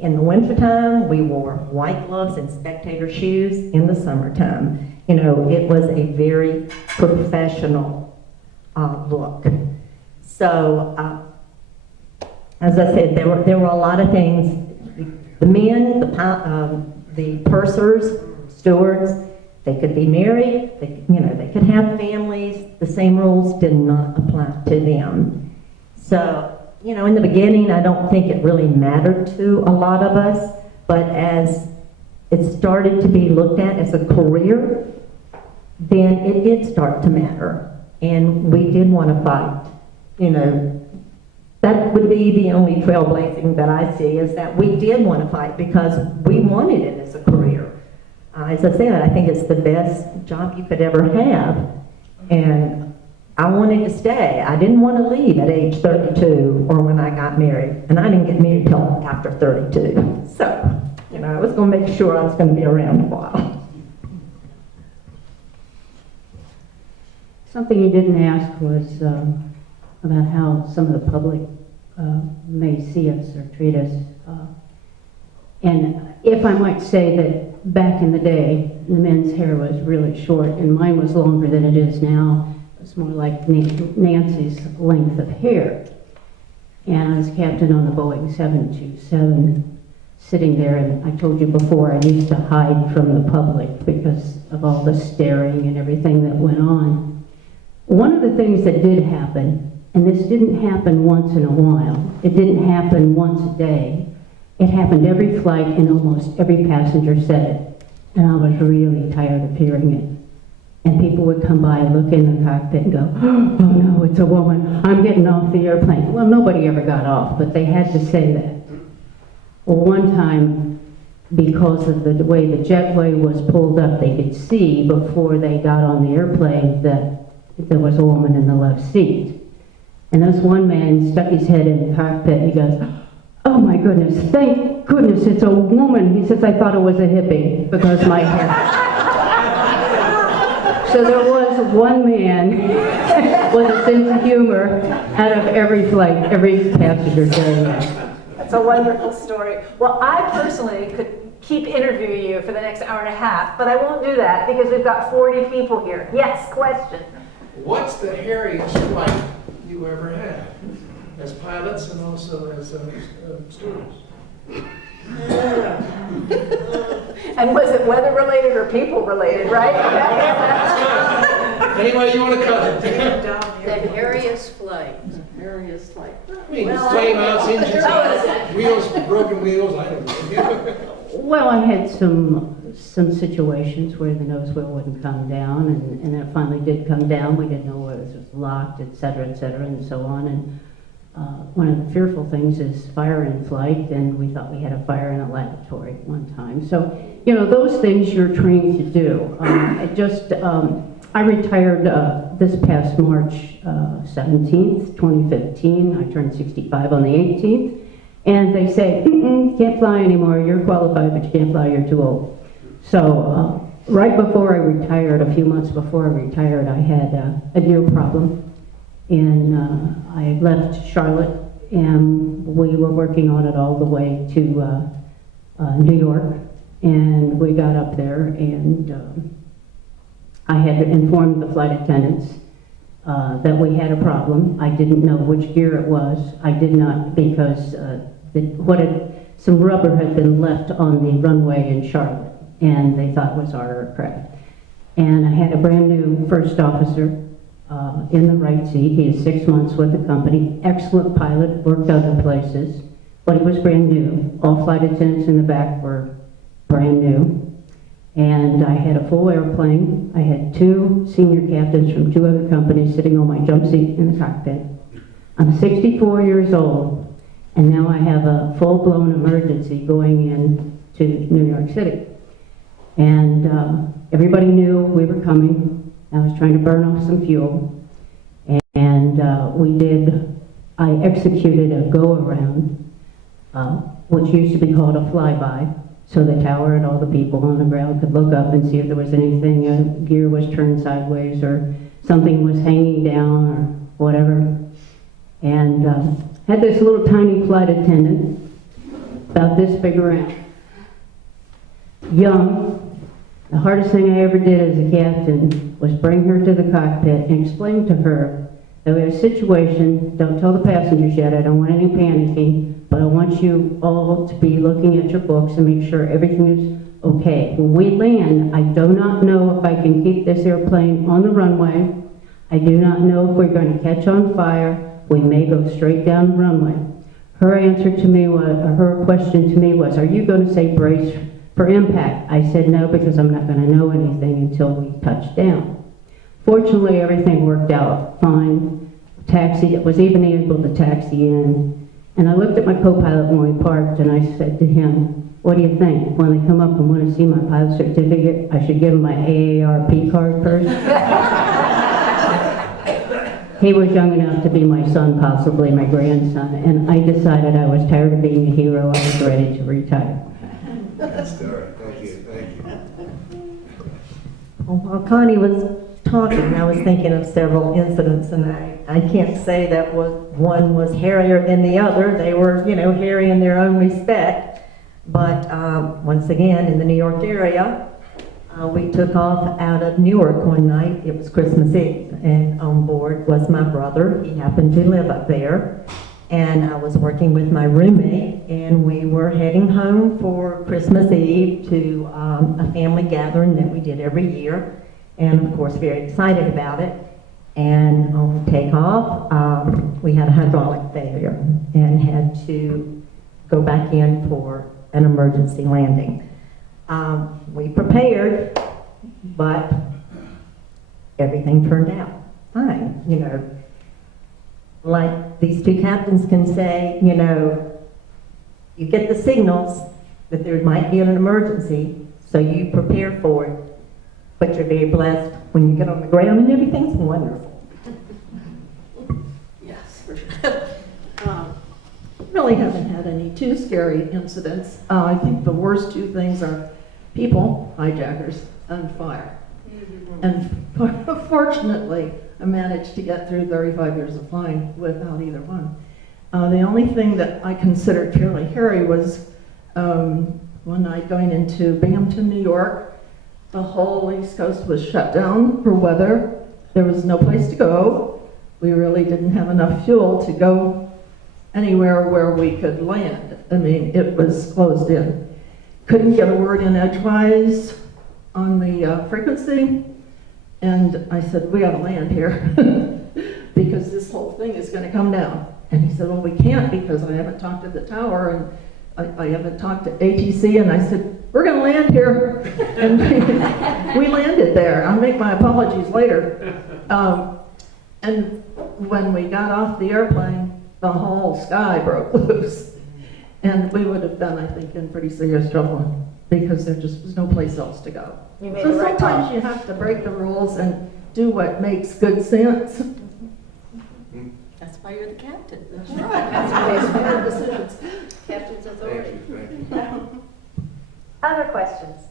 In the wintertime, we wore white gloves and spectator shoes. In the summertime, it was a very professional look. So, as I said, there were a lot of things. The men, the pursers, stewards, they could be married. They could have families. The same rules did not apply to them. So, in the beginning, I don't think it really mattered to a lot of us, but as it started to be looked at as a career, then it did start to matter, and we did want to fight. That would be the only trailblazing that I see, is that we did want to fight because we wanted it as a career. As I said, I think it's the best job you could ever have, and I wanted to stay. I didn't want to leave at age 32 or when I got married, and I didn't get married until after 32. So, I was going to make sure I was going to be around a while. Something you didn't ask was about how some of the public may see us or treat us. And if I might say that back in the day, the men's hair was really short, and mine was longer than it is now. It's more like Nancy's length of hair. And I was captain on the Boeing 727, sitting there, and I told you before, I used to hide from the public because of all the staring and everything that went on. One of the things that did happen, and this didn't happen once in a while, it didn't happen once a day, it happened every flight, and almost every passenger said it. And I was really tired of hearing it. And people would come by and look in the cockpit and go, "Oh no, it's a woman. I'm getting off the airplane." Well, nobody ever got off, but they had to say that. Well, one time, because of the way the jetway was pulled up, they could see before they got on the airplane that there was a woman in the left seat. And this one man stuck his head in the cockpit and he goes, "Oh my goodness, thank goodness it's a woman." He says, "I thought it was a hippie because my hair." So there was one man with a sense of humor out of every flight, every passenger day. That's a wonderful story. Well, I personally could keep interviewing you for the next hour and a half, but I won't do that because we've got 40 people here. Yes, question. What's the hairiest flight you ever had, as pilots and also as students? And was it weather related or people related, right? Any way you want to cut it. The hairiest flight. Areas like, I mean, flame outs, engines out, wheels, broken wheels, I don't know. Well, I had some situations where the nose wheel wouldn't come down, and it finally did come down. We didn't know whether it was locked, et cetera, and so on. And one of the fearful things is fire in flight, and we thought we had a fire in a lavatory at one time. So, you know, those things you're trained to do. I retired this past March 17th, 2015. I turned 65 on the 18th. And they say, can't fly anymore, you're qualified, but you can't fly, you're too old. So right before I retired, a few months before I retired, I had a ear problem. And I left Charlotte, and we were working on it all the way to New York. And we got up there, and I had informed the flight attendants that we had a problem. I didn't know which gear it was. I did not, because some rubber had been left on the runway in Charlotte, and they thought it was our aircraft. And I had a brand new first officer in the right seat. He is 6 months with the company, excellent pilot, worked other places, but he was brand new. All flight attendants in the back were brand new. And I had a full airplane. I had 2 senior captains from 2 other companies sitting on my jump seat in the cockpit. I'm 64 years old, and now I have a full-blown emergency going in to New York City. And everybody knew we were coming. I was trying to burn off some fuel. And I executed a go-around, which used to be called a flyby. So the tower and all the people on the ground could look up and see if there was anything, gear was turned sideways or something was hanging down or whatever. And had this little tiny flight attendant, about this big around, young. The hardest thing I ever did as a captain was bring her to the cockpit and explain to her that we have a situation, don't tell the passengers yet, I don't want any panicking, but I want you all to be looking at your books and make sure everything is okay. When we land, I do not know if I can keep this airplane on the runway. I do not know if we're going to catch on fire. We may go straight down the runway. Her answer to me was, or her question to me was, are you going to say brace for impact? I said no, because I'm not going to know anything until we touch down. Fortunately, everything worked out fine. Taxi, was even able to taxi in. And I looked at my co-pilot when we parked, and I said to him, what do you think? When they come up and want to see my pilot certificate, I should give them my AARP card first? He was young enough to be my son, possibly my grandson, and I decided I was tired of being a hero. I was ready to retire. Good story. Thank you. Well, while Connie was talking, I was thinking of several incidents, and I can't say that one was hairier than the other. They were, hairy in their own respect. But once again, in the New York area, we took off out of Newark one night. It was Christmas Eve, and on board was my brother. He happened to live up there. And I was working with my roommate, and we were heading home for Christmas Eve to a family gathering that we did every year. And of course, very excited about it. And on takeoff, we had a hydraulic failure and had to go back in for an emergency landing. We prepared, but everything turned out fine. Like these 2 captains can say, you get the signals, that there might be an emergency, so you prepare for it. But you're very blessed when you get on the ground and everything's wonderful. Yes, for sure. Really haven't had any too scary incidents. I think the worst two things are people, hijackers, and fire. And fortunately, I managed to get through 35 years of flying without either one. The only thing that I considered fairly hairy was one night going into Binghamton, New York. The whole East Coast was shut down for weather. There was no place to go. We really didn't have enough fuel to go anywhere where we could land. I mean, it was closed in. Couldn't get a word in edgewise on the frequency. And I said, we gotta land here because this whole thing is gonna come down. And he said, well, we can't because I haven't talked to the tower and I haven't talked to ATC. And I said, we're gonna land here. And we landed there. I'll make my apologies later. And when we got off the airplane, the whole sky broke loose. And we would have been, I think, in pretty serious trouble because there just was no place else to go. You made So the right sometimes call. you have to break the rules and do what makes good sense. That's why you're the captain. That's right. That's why it's bad decisions. Captain's authority. Thank you. Other questions?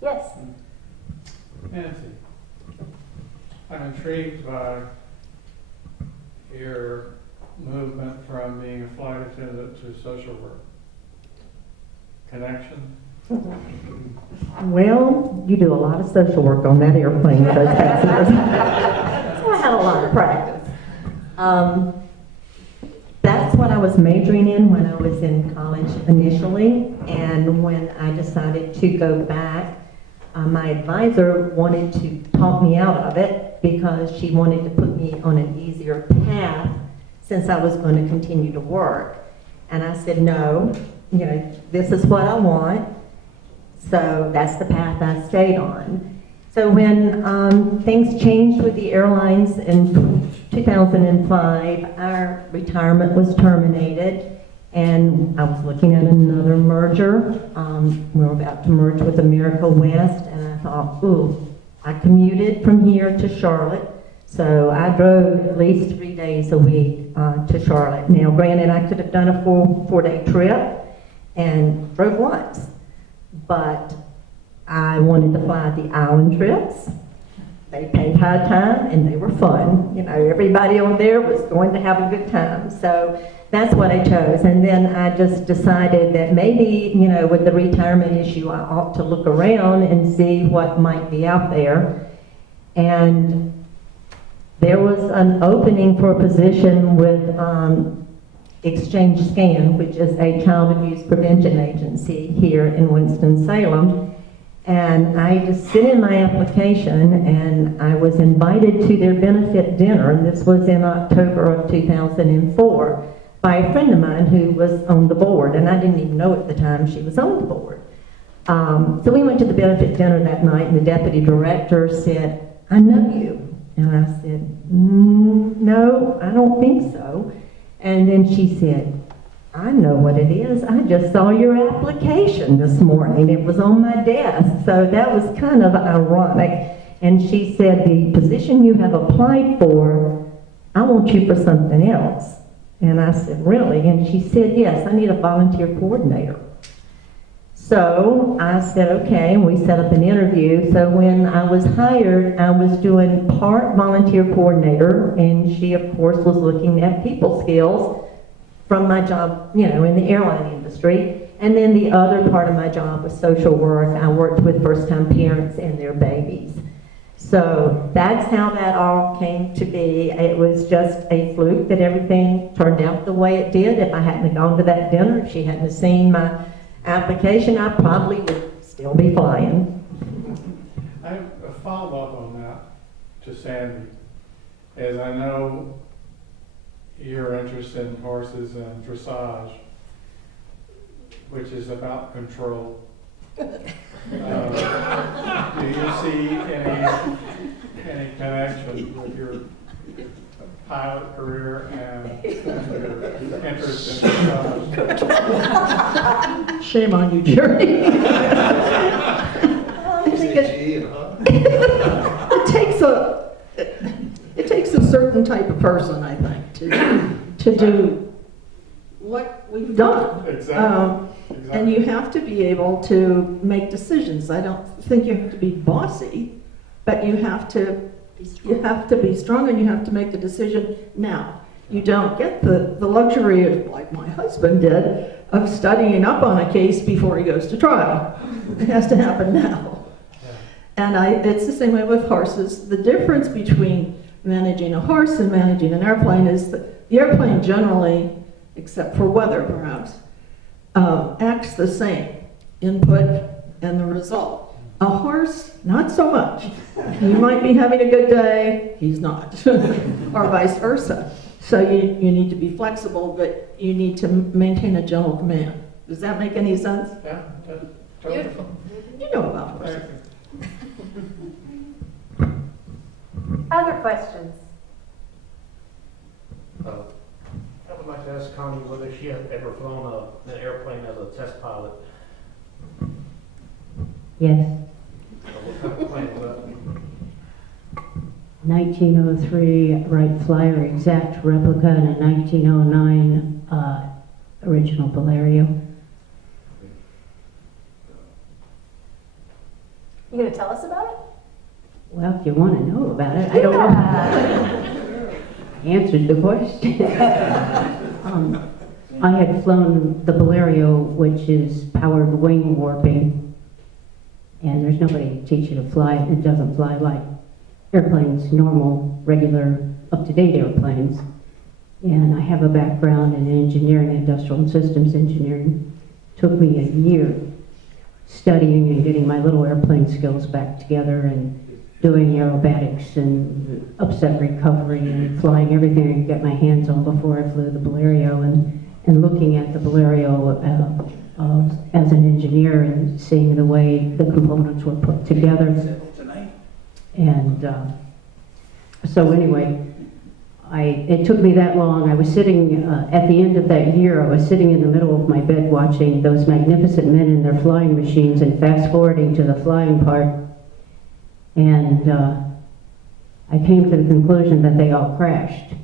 Yes. Nancy, I'm intrigued by your movement from being a flight attendant to social work. Connection? Well, you do a lot of social work on that airplane those passengers. So I had a lot of practice. That's what I was majoring in when I was in college initially, and when I decided to go back, my advisor wanted to talk me out of it because she wanted to put me on an easier path since I was going to continue to work. And I said, no, you know, this is what I want. So that's the path I stayed on. So when things changed with the airlines in 2005, our retirement was terminated, and I was looking at another merger. We were about to merge with America West, and I thought, ooh, I commuted from here to Charlotte, so I drove at least 3 days a week to Charlotte. Now, granted, I could have done a four-day trip and drove once, but I wanted to fly the island trips. They paid high time and they were fun. You know, everybody on there was going to have a good time. So that's what I chose. And then I just decided that maybe, you know, with the retirement issue, I ought to look around and see what might be out there. And there was an opening for a position with Exchange Scan, which is a child abuse prevention agency here in Winston-Salem. And I just sent in my application, and I was invited to their benefit dinner, and this was in October of 2004, by a friend of mine who was on the board, and I didn't even know at the time she was on the board. So we went to the benefit dinner that night, and the deputy director said, I know you. And I said, no, I don't think so. And then she said, I know what it is. I just saw your application this morning. It was on my desk. So that was kind of ironic. And she said, the position you have applied for, I want you for something else. And I said, really? And she said, yes, I need a volunteer coordinator. So I said, okay, and we set up an interview. So when I was hired, I was doing part volunteer coordinator, and she, of course, was looking at people skills from my job, you know, in the airline industry. And then the other part of my job was social work. I worked with first-time parents and their babies. So that's how that all came to be. It was just a fluke that everything turned out the way it did. If I hadn't have gone to that dinner, if she hadn't have seen my application, I probably would still be flying. I have a follow-up on that to Sandy, as I know you're interested in horses and dressage, which is about control. Do you see any connection with your pilot career and your interest in dressage. Shame on you, Jerry. I think it takes a certain type of person, I think, to do what we've done. Exactly. And you have to be able to make decisions. I don't think you have to be bossy, but you have to be strong and you have to make the decision now. You don't get the luxury of, like my husband did, of studying up on a case before he goes to trial. It has to happen now. And it's the same way with horses. The difference between managing a horse and managing an airplane is that the airplane generally, except for weather perhaps, acts the same, input and the result. A horse, not so much. You might be having a good day, he's not, or vice versa. So you need to be flexible, but you need to maintain a gentle command. Does that make any sense? Yeah. Totally. Beautiful. You know about horses. Other questions? I would like to ask Connie whether she had ever flown an airplane as a test pilot. Yes. What kind of plane was that? 1903 Wright Flyer, exact replica, and a 1909 original Valerio. You gonna tell us about it? Well, if you want to know about it, I don't know. Answered the question. I had flown the Valerio, which is powered wing warping, and there's nobody to teach you to fly it. It doesn't fly like airplanes, normal, regular, up-to-date airplanes. And I have a background in engineering, industrial and systems engineering. Took me a year studying and getting my little airplane skills back together and doing aerobatics and upset recovery and flying everything I could get my hands on before I flew the Valerio, and looking at the Valerio as an engineer and seeing the way the components were put together. And so anyway, it took me that long. I was sitting, at the end of that year, I was sitting in the middle of my bed watching those magnificent men in their flying machines and fast forwarding to the flying part. And I came to the conclusion that they all crashed.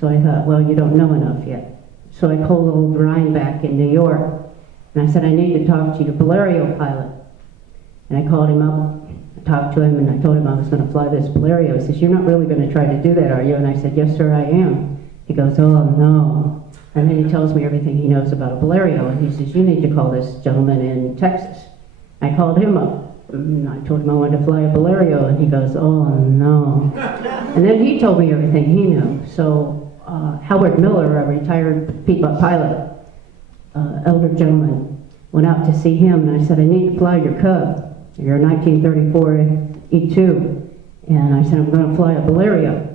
So I thought, well, you don't know enough yet. So I called old Ryan back in New York, and I said, I need to talk to your Valerio pilot. And I called him up, I talked to him, and I told him I was going to fly this Valerio. He says, you're not really going to try to do that, are you? And I said, yes, sir, I am. He goes, oh, no. And then he tells me everything he knows about a Valerio, and he says, you need to call this gentleman in Texas. I called him up. I told him I wanted to fly a Valerio, and he goes, oh, no. And then he told me everything he knew. So Howard Miller, a retired Piedmont pilot, elder gentleman, went out to see him, and I said, I need to fly your Cub, your 1934 E2. And I said, I'm going to fly a Valerio.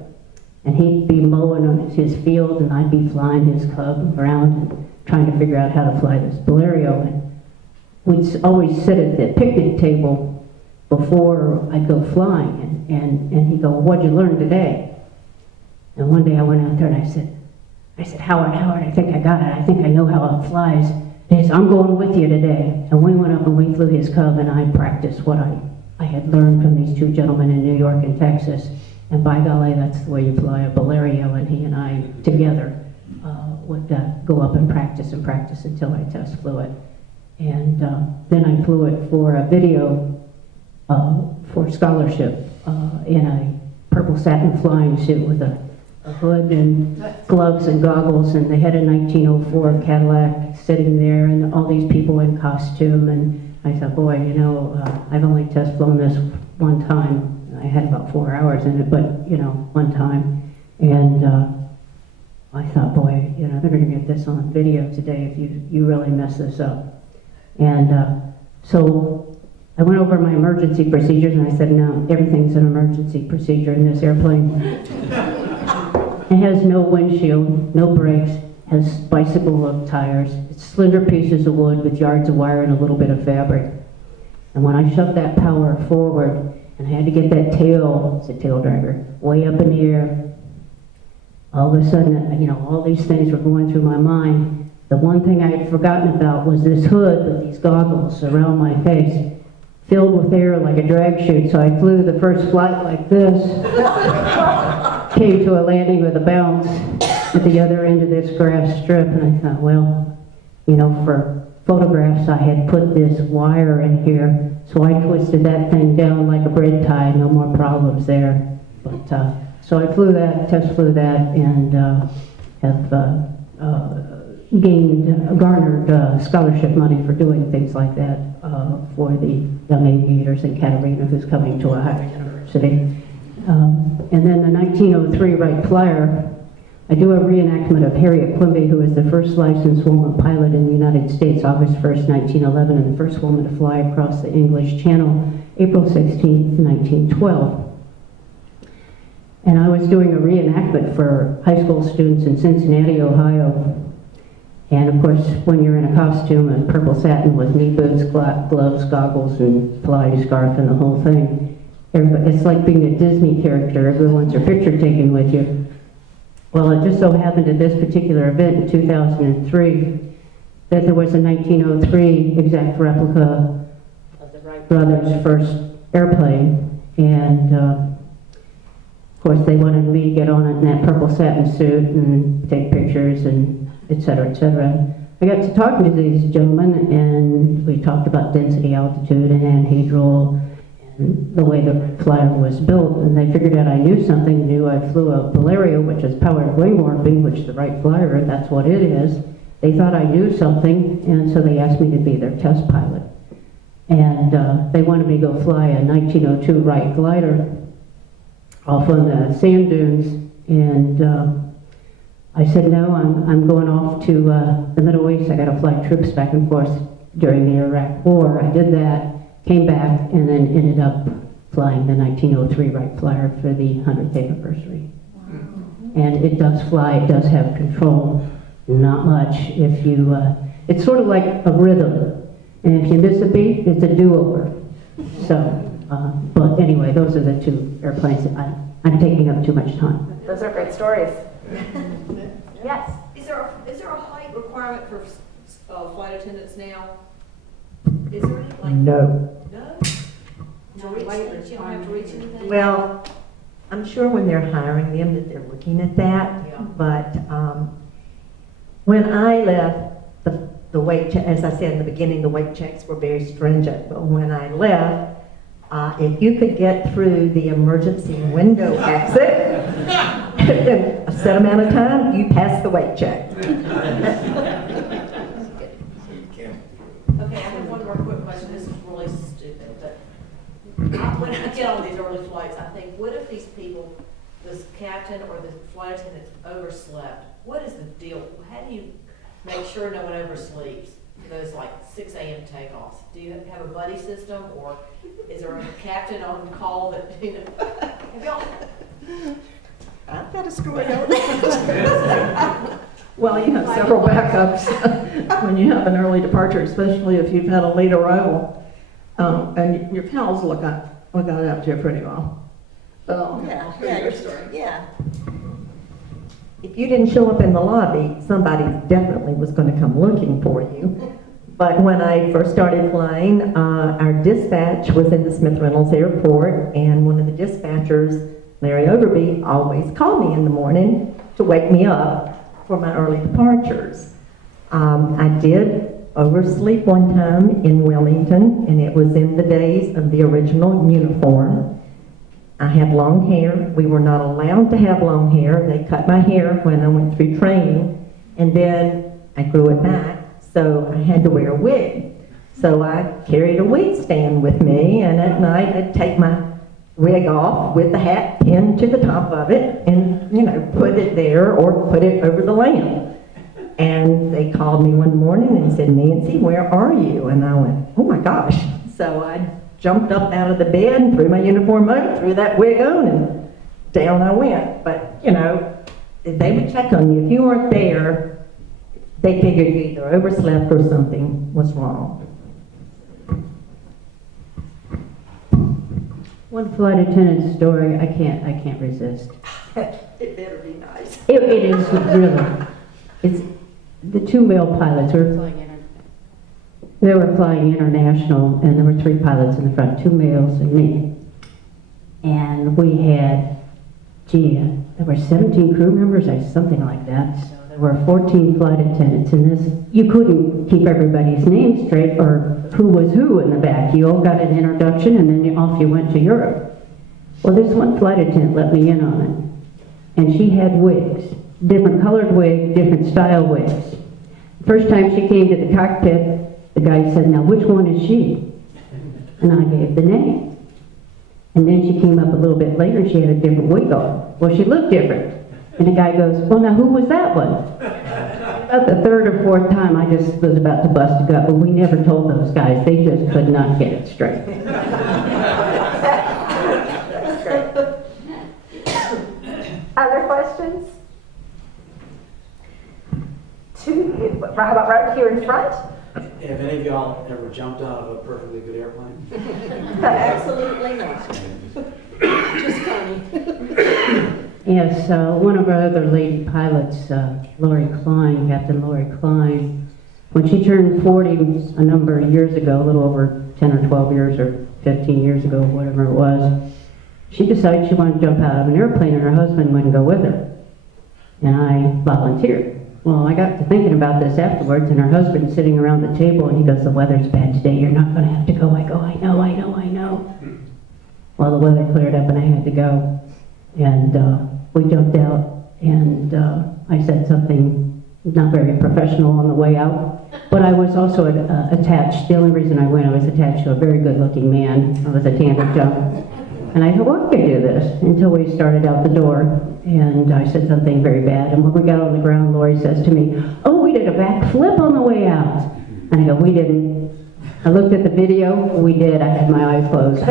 And he'd be mowing on his field, and I'd be flying his Cub around and trying to figure out how to fly this Valerio. And we'd always sit at the picnic table before I'd go flying, and he'd go, what'd you learn today? And one day I went out there and I said, Howard, I think I got it. I think I know how it flies. He said, I'm going with you today. And we went up and we flew his Cub, and I practiced what I had learned from these two gentlemen in New York and Texas. And by golly, that's the way you fly a Valerio. And he and I together would go up and practice until I test flew it. And then I flew it for a video for scholarship in a purple satin flying suit with a hood and gloves and goggles, and they had a 1904 Cadillac sitting there and all these people in costume. And I thought, boy, you know, I've only test flown this one time. I had about 4 hours in it, but, you know, one time. And I thought, boy, you know, they're going to get this on video today if you really mess this up. And so I went over my emergency procedures, and I said, no, everything's an emergency procedure in this airplane. It has no windshield, no brakes, has bicycle tires. It's slender pieces of wood with yards of wire and a little bit of fabric. And when I shoved that power forward, and I had to get that tail, it's a tail dragger, way up in the air, all of a sudden, you know, all these things were going through my mind. The one thing I had forgotten about was this hood with these goggles around my face, filled with air like a drag chute. So I flew the first flight like this, came to a landing with a bounce at the other end of this grass strip, and I thought, well, you know, for photographs I had put this wire in here, so I twisted that thing down like a braid tie, no more problems there. But so I flew that, test flew that, and have garnered scholarship money for doing things like that for the young aviators in Katarina who's coming to a higher university. And then the 1903 Wright Flyer, I do a reenactment of Harriet Quimby, who was the first licensed woman pilot in the United States, August 1st, 1911, and the first woman to fly across the English Channel, April 16th, 1912. And I was doing a reenactment for high school students in Cincinnati, Ohio. And of course, when you're in a costume and purple satin with knee boots, gloves, goggles, and fly scarf and the whole thing, it's like being a Disney character. Everyone wants your picture taken with you. Well, it just so happened at this particular event in 2003 that there was a 1903 exact replica of the Wright brothers' first airplane. And of course, they wanted me to get on it in that purple satin suit and take pictures and et cetera, et cetera. I got to talking to these gentlemen, and we talked about density, altitude, and anhedral, and the way the flyer was built, and they figured out I knew something. Knew I flew a Valerio, which is powered wing warping, which the Wright Flyer, that's what it is. They thought I knew something, and so they asked me to be their test pilot. And they wanted me to go fly a 1902 Wright glider off on the sand dunes, and I said, no, I'm going off to the Middle East. I got to fly troops back and forth during the Iraq War. I did that, came back, and then ended up flying the 1903 Wright Flyer for the 100th anniversary. Wow. And it does fly, it does have control, not much. If you, it's sort of like a rhythm, and if you miss a beat, it's a do-over. So, but anyway, those are the two airplanes. I'm taking up too much time. Those are great stories. Yes? Is there a height requirement for flight attendants now? Is there any, like? No. No? You don't have to reach anything? Well, I'm sure when they're hiring them that they're looking at that, Yeah. but when I left, the weight check, as I said in the beginning, the weight checks were very stringent, but when I left, if you could get through the emergency window exit in a set amount of time, you pass the weight check. Okay, I have one more quick question. This is really stupid, but when I get on these early flights, I think, what if these people, this captain or the flight attendants overslept? What is the deal? How do you make sure no one oversleeps for those like 6 a.m. takeoffs? Do you have a buddy system, or is there a captain on call that, you know, have y'all? I've got a story on that. Well, you have several backups when you have an early departure, especially if you've had a late arrival, and your pals look out after you pretty well. Yeah. If you didn't show up in the lobby, somebody definitely was going to come looking for you. But when I first started flying, our dispatch was in the Smith Reynolds Airport, and one of the dispatchers, Larry Overby, always called me in the morning to wake me up for my early departures. I did oversleep one time in Wilmington, and it was in the days of the original uniform. I had long hair. We were not allowed to have long hair. They cut my hair when I went through training, and then I grew it back, so I had to wear a wig. So I carried a wig stand with me, and at night I'd take my wig off with the hat pinned to the top of it and, you know, put it there or put it over the lamp. And they called me one morning and said, Nancy, where are you? And I went, oh my gosh. So I jumped up out of the bed and threw my uniform on, threw that wig on, and down I went. But, you know, they would check on you. If you weren't there, they figured you either overslept or something was wrong. One flight attendant story I can't resist. It better be nice. It is really. It's the two male pilots they were flying international, and there were 3 pilots in the front, 2 males and me. And we had, there were 17 crew members or something like that. So there were 14 flight attendants in this. You couldn't keep everybody's name straight or who was who in the back. You all got an introduction, and then off you went to Europe. Well, this one flight attendant let me in on it. And she had wigs, different colored wigs, different style wigs. First time she came to the cockpit, the guy said, "Now which one is she?" And I gave the name. And then she came up a little bit later, she had a different wig on. Well, she looked different. And the guy goes, "Well, now who was that one?" About the 3rd or 4th time, I just was about to bust a gut, but we never told those guys. They just could not get it straight. That's great. Other questions? How about right here in front? Have any of y'all ever jumped out of a perfectly good airplane? Absolutely not. Just Connie. Yes, one of our other lady pilots, Lori Klein, Captain Lori Klein, when she turned 40 a number of years ago, a little over 10 or 12 years or 15 years ago, whatever it was, she decided she wanted to jump out of an airplane and her husband wouldn't go with her. And I volunteered. Well, I got to thinking about this afterwards, and her husband's sitting around the table, and he goes, "The weather's bad today, you're not going to have to go." I go, I know. Well, the weather cleared up, and I had to go. And we jumped out, and I said something not very professional on the way out. But I was also attached. The only reason I went, I was attached to a very good-looking man. I was a tandem jump. And I thought, well, I could do this, until we started out the door. And I said something very bad. And when we got on the ground, Lori says to me, "Oh, we did a backflip on the way out." And I go, "We didn't." I looked at the video. We did. I had my eyes closed.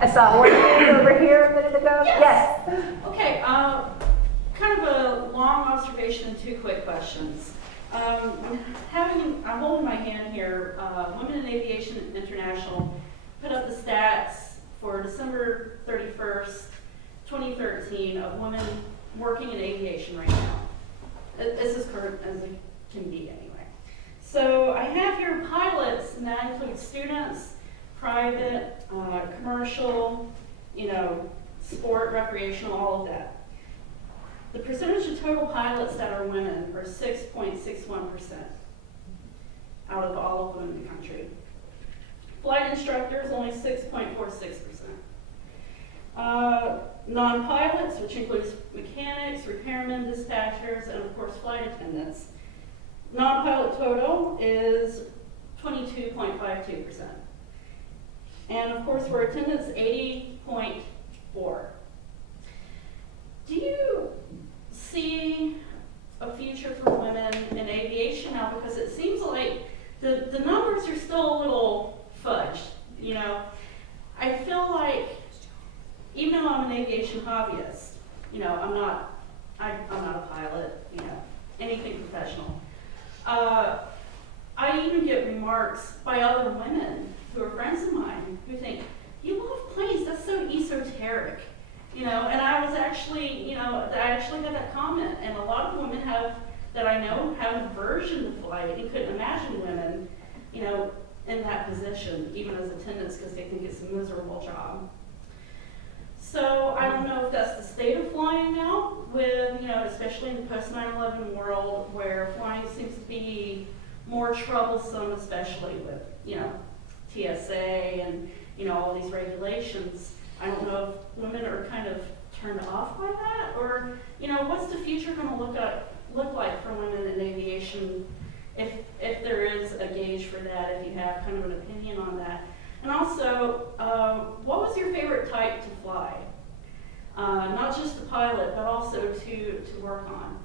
I saw one hand over here a minute ago. Yes. Okay, kind of a long observation and 2 quick questions. I'm holding my hand here. Women in Aviation International put up the stats for December 31st, 2013 of women working in aviation right now. It's as current as it can be anyway. So I have here pilots, and that includes students, private, commercial, sport, recreational, all of that. The percentage of total pilots that are women are 6.61% out of all of women in the country. Flight instructors, only 6.46%. Non-pilots, which includes mechanics, repairmen, dispatchers, and of course flight attendants. Non-pilot total is 22.52%. And of course for attendants, 80.4. Do you see a future for women in aviation now? Because it seems like the numbers are still a little fudged, I feel like, even though I'm an aviation hobbyist, I'm not a pilot, anything professional. I even get remarks by other women who are friends of mine who think, "You love planes, that's so esoteric." And I was actually, I actually had that comment, and a lot of women that I know have an aversion to flight and couldn't imagine women, in that position, even as attendants, because they think it's a miserable job. So I don't know if that's the state of flying now, with, especially in the post 9/11 world, where flying seems to be more troublesome, especially with, TSA and, all these regulations. I don't know if women are kind of turned off by that, or, what's the future going to look like for women in aviation, if there is a gauge for that, if you have kind of an opinion on that. And also, what was your favorite type to fly? Not just the pilot, but also to work on.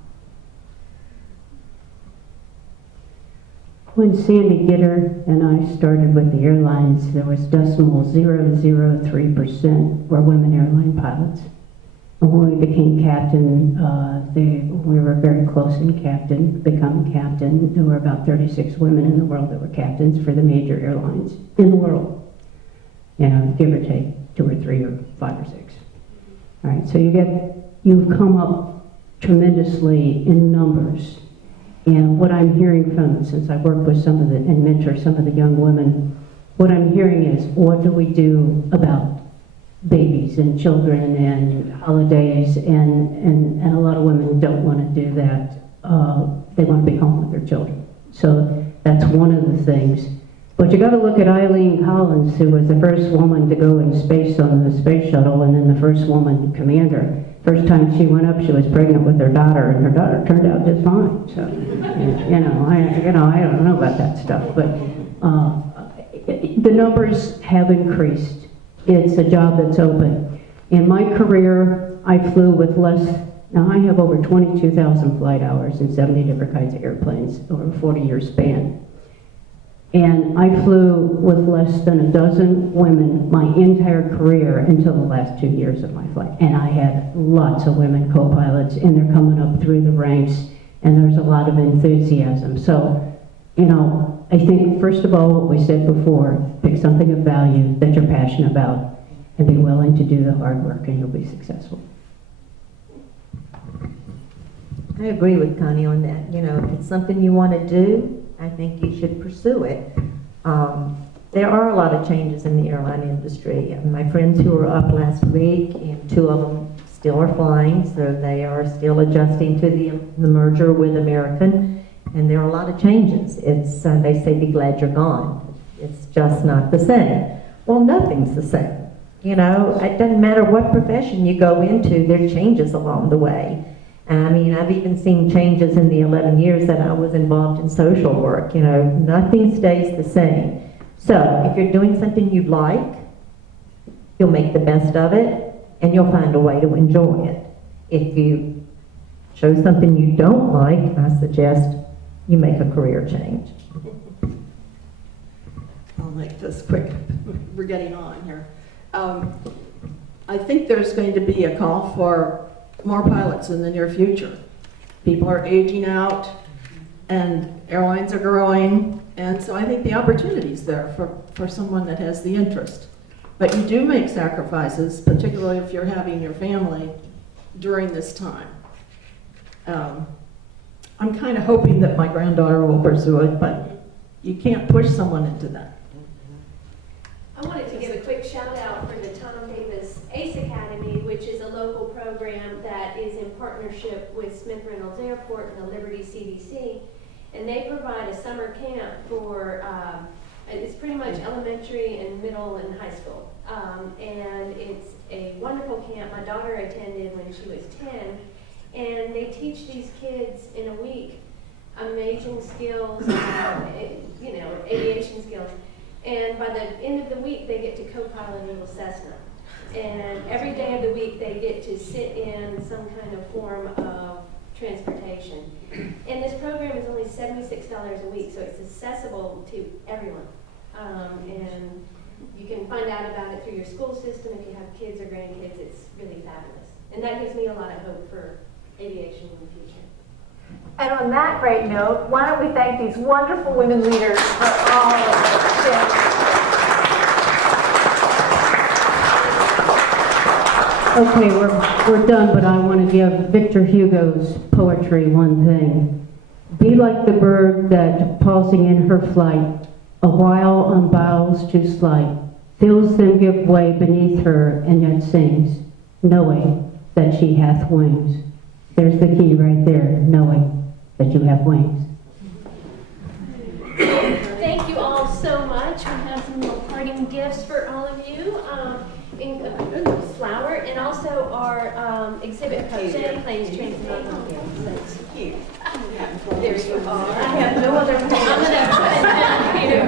When Sandy Gitter and I started with the airlines, there was decimal 0.003% were women airline pilots. And when we became captain, we were very close in becoming captain. There were about 36 women in the world that were captains for the major airlines in the world, give or take. 2 or 3 or 5 or 6. All right, so you've come up tremendously in numbers. And what I'm hearing from, since I work with some of the, and mentor some of the young women, what I'm hearing is, what do we do about babies and children and holidays? And a lot of women don't want to do that. They want to be home with their children. So that's one of the things. But you got to look at Eileen Collins, who was the first woman to go in space on the space shuttle, and then the first woman commander. First time she went up, she was pregnant with her daughter, and her daughter turned out just fine. So, I don't know about that stuff, but the numbers have increased. It's a job that's open. In my career, I flew with less. Now I have over 22,000 flight hours in 70 different kinds of airplanes over a 40-year span. And I flew with less than a dozen women my entire career until the last 2 years of my flight. And I had lots of women co-pilots, and they're coming up through the ranks, and there's a lot of enthusiasm. So, I think, first of all, what we said before, pick something of value that you're passionate about, and be willing to do the hard work, and you'll be successful. I agree with Connie on that. If it's something you want to do, I think you should pursue it. There are a lot of changes in the airline industry. My friends who were up last week, and 2 of them still are flying, so they are still adjusting to the merger with American, and there are a lot of changes. They say, be glad you're gone. It's just not the same. Well, nothing's the same. It doesn't matter what profession you go into, there are changes along the way. And I've even seen changes in the 11 years that I was involved in social work. Nothing stays the same. So if you're doing something you like, you'll make the best of it, and you'll find a way to enjoy it. If you show something you don't like, I suggest you make a career change. I'll make this quick. We're getting on here. I think there's going to be a call for more pilots in the near future. People are aging out, and airlines are growing, and so I think the opportunity's there for someone that has the interest. But you do make sacrifices, particularly if you're having your family during this time. I'm kind of hoping that my granddaughter will pursue it, but you can't push someone into that. I wanted to give a quick shout out for the Tom Davis ACE Academy, which is a local program that is in partnership with Smith Reynolds Airport and the Liberty CDC. And they provide a summer camp for, it's pretty much elementary and middle and high school. And it's a wonderful camp. My daughter attended when she was 10. And they teach these kids in a week amazing skills, aviation skills. And by the end of the week, they get to co-pilot a little Cessna. And every day of the week, they get to sit in some kind of form of transportation. And this program is only $76 a week, so it's accessible to everyone. And you can find out about it through your school system. If you have kids or grandkids, it's really fabulous. And that gives me a lot of hope for aviation in the future. And on that great note, why don't we thank these wonderful women leaders for all of their Okay, we're done, but I want to give Victor Hugo's poetry one thing. Be like the bird that, pausing in her flight, a while on boughs too slight, feels them give way beneath her, and yet sings, knowing that she hath wings. There's the key right there, knowing that you have wings. Thank you all so much. We have some little parting gifts for all of you. Flower, and also our exhibit coach, Jenny Plains Trains and Automobiles. There you are. I have no other. I'm going to put it down here.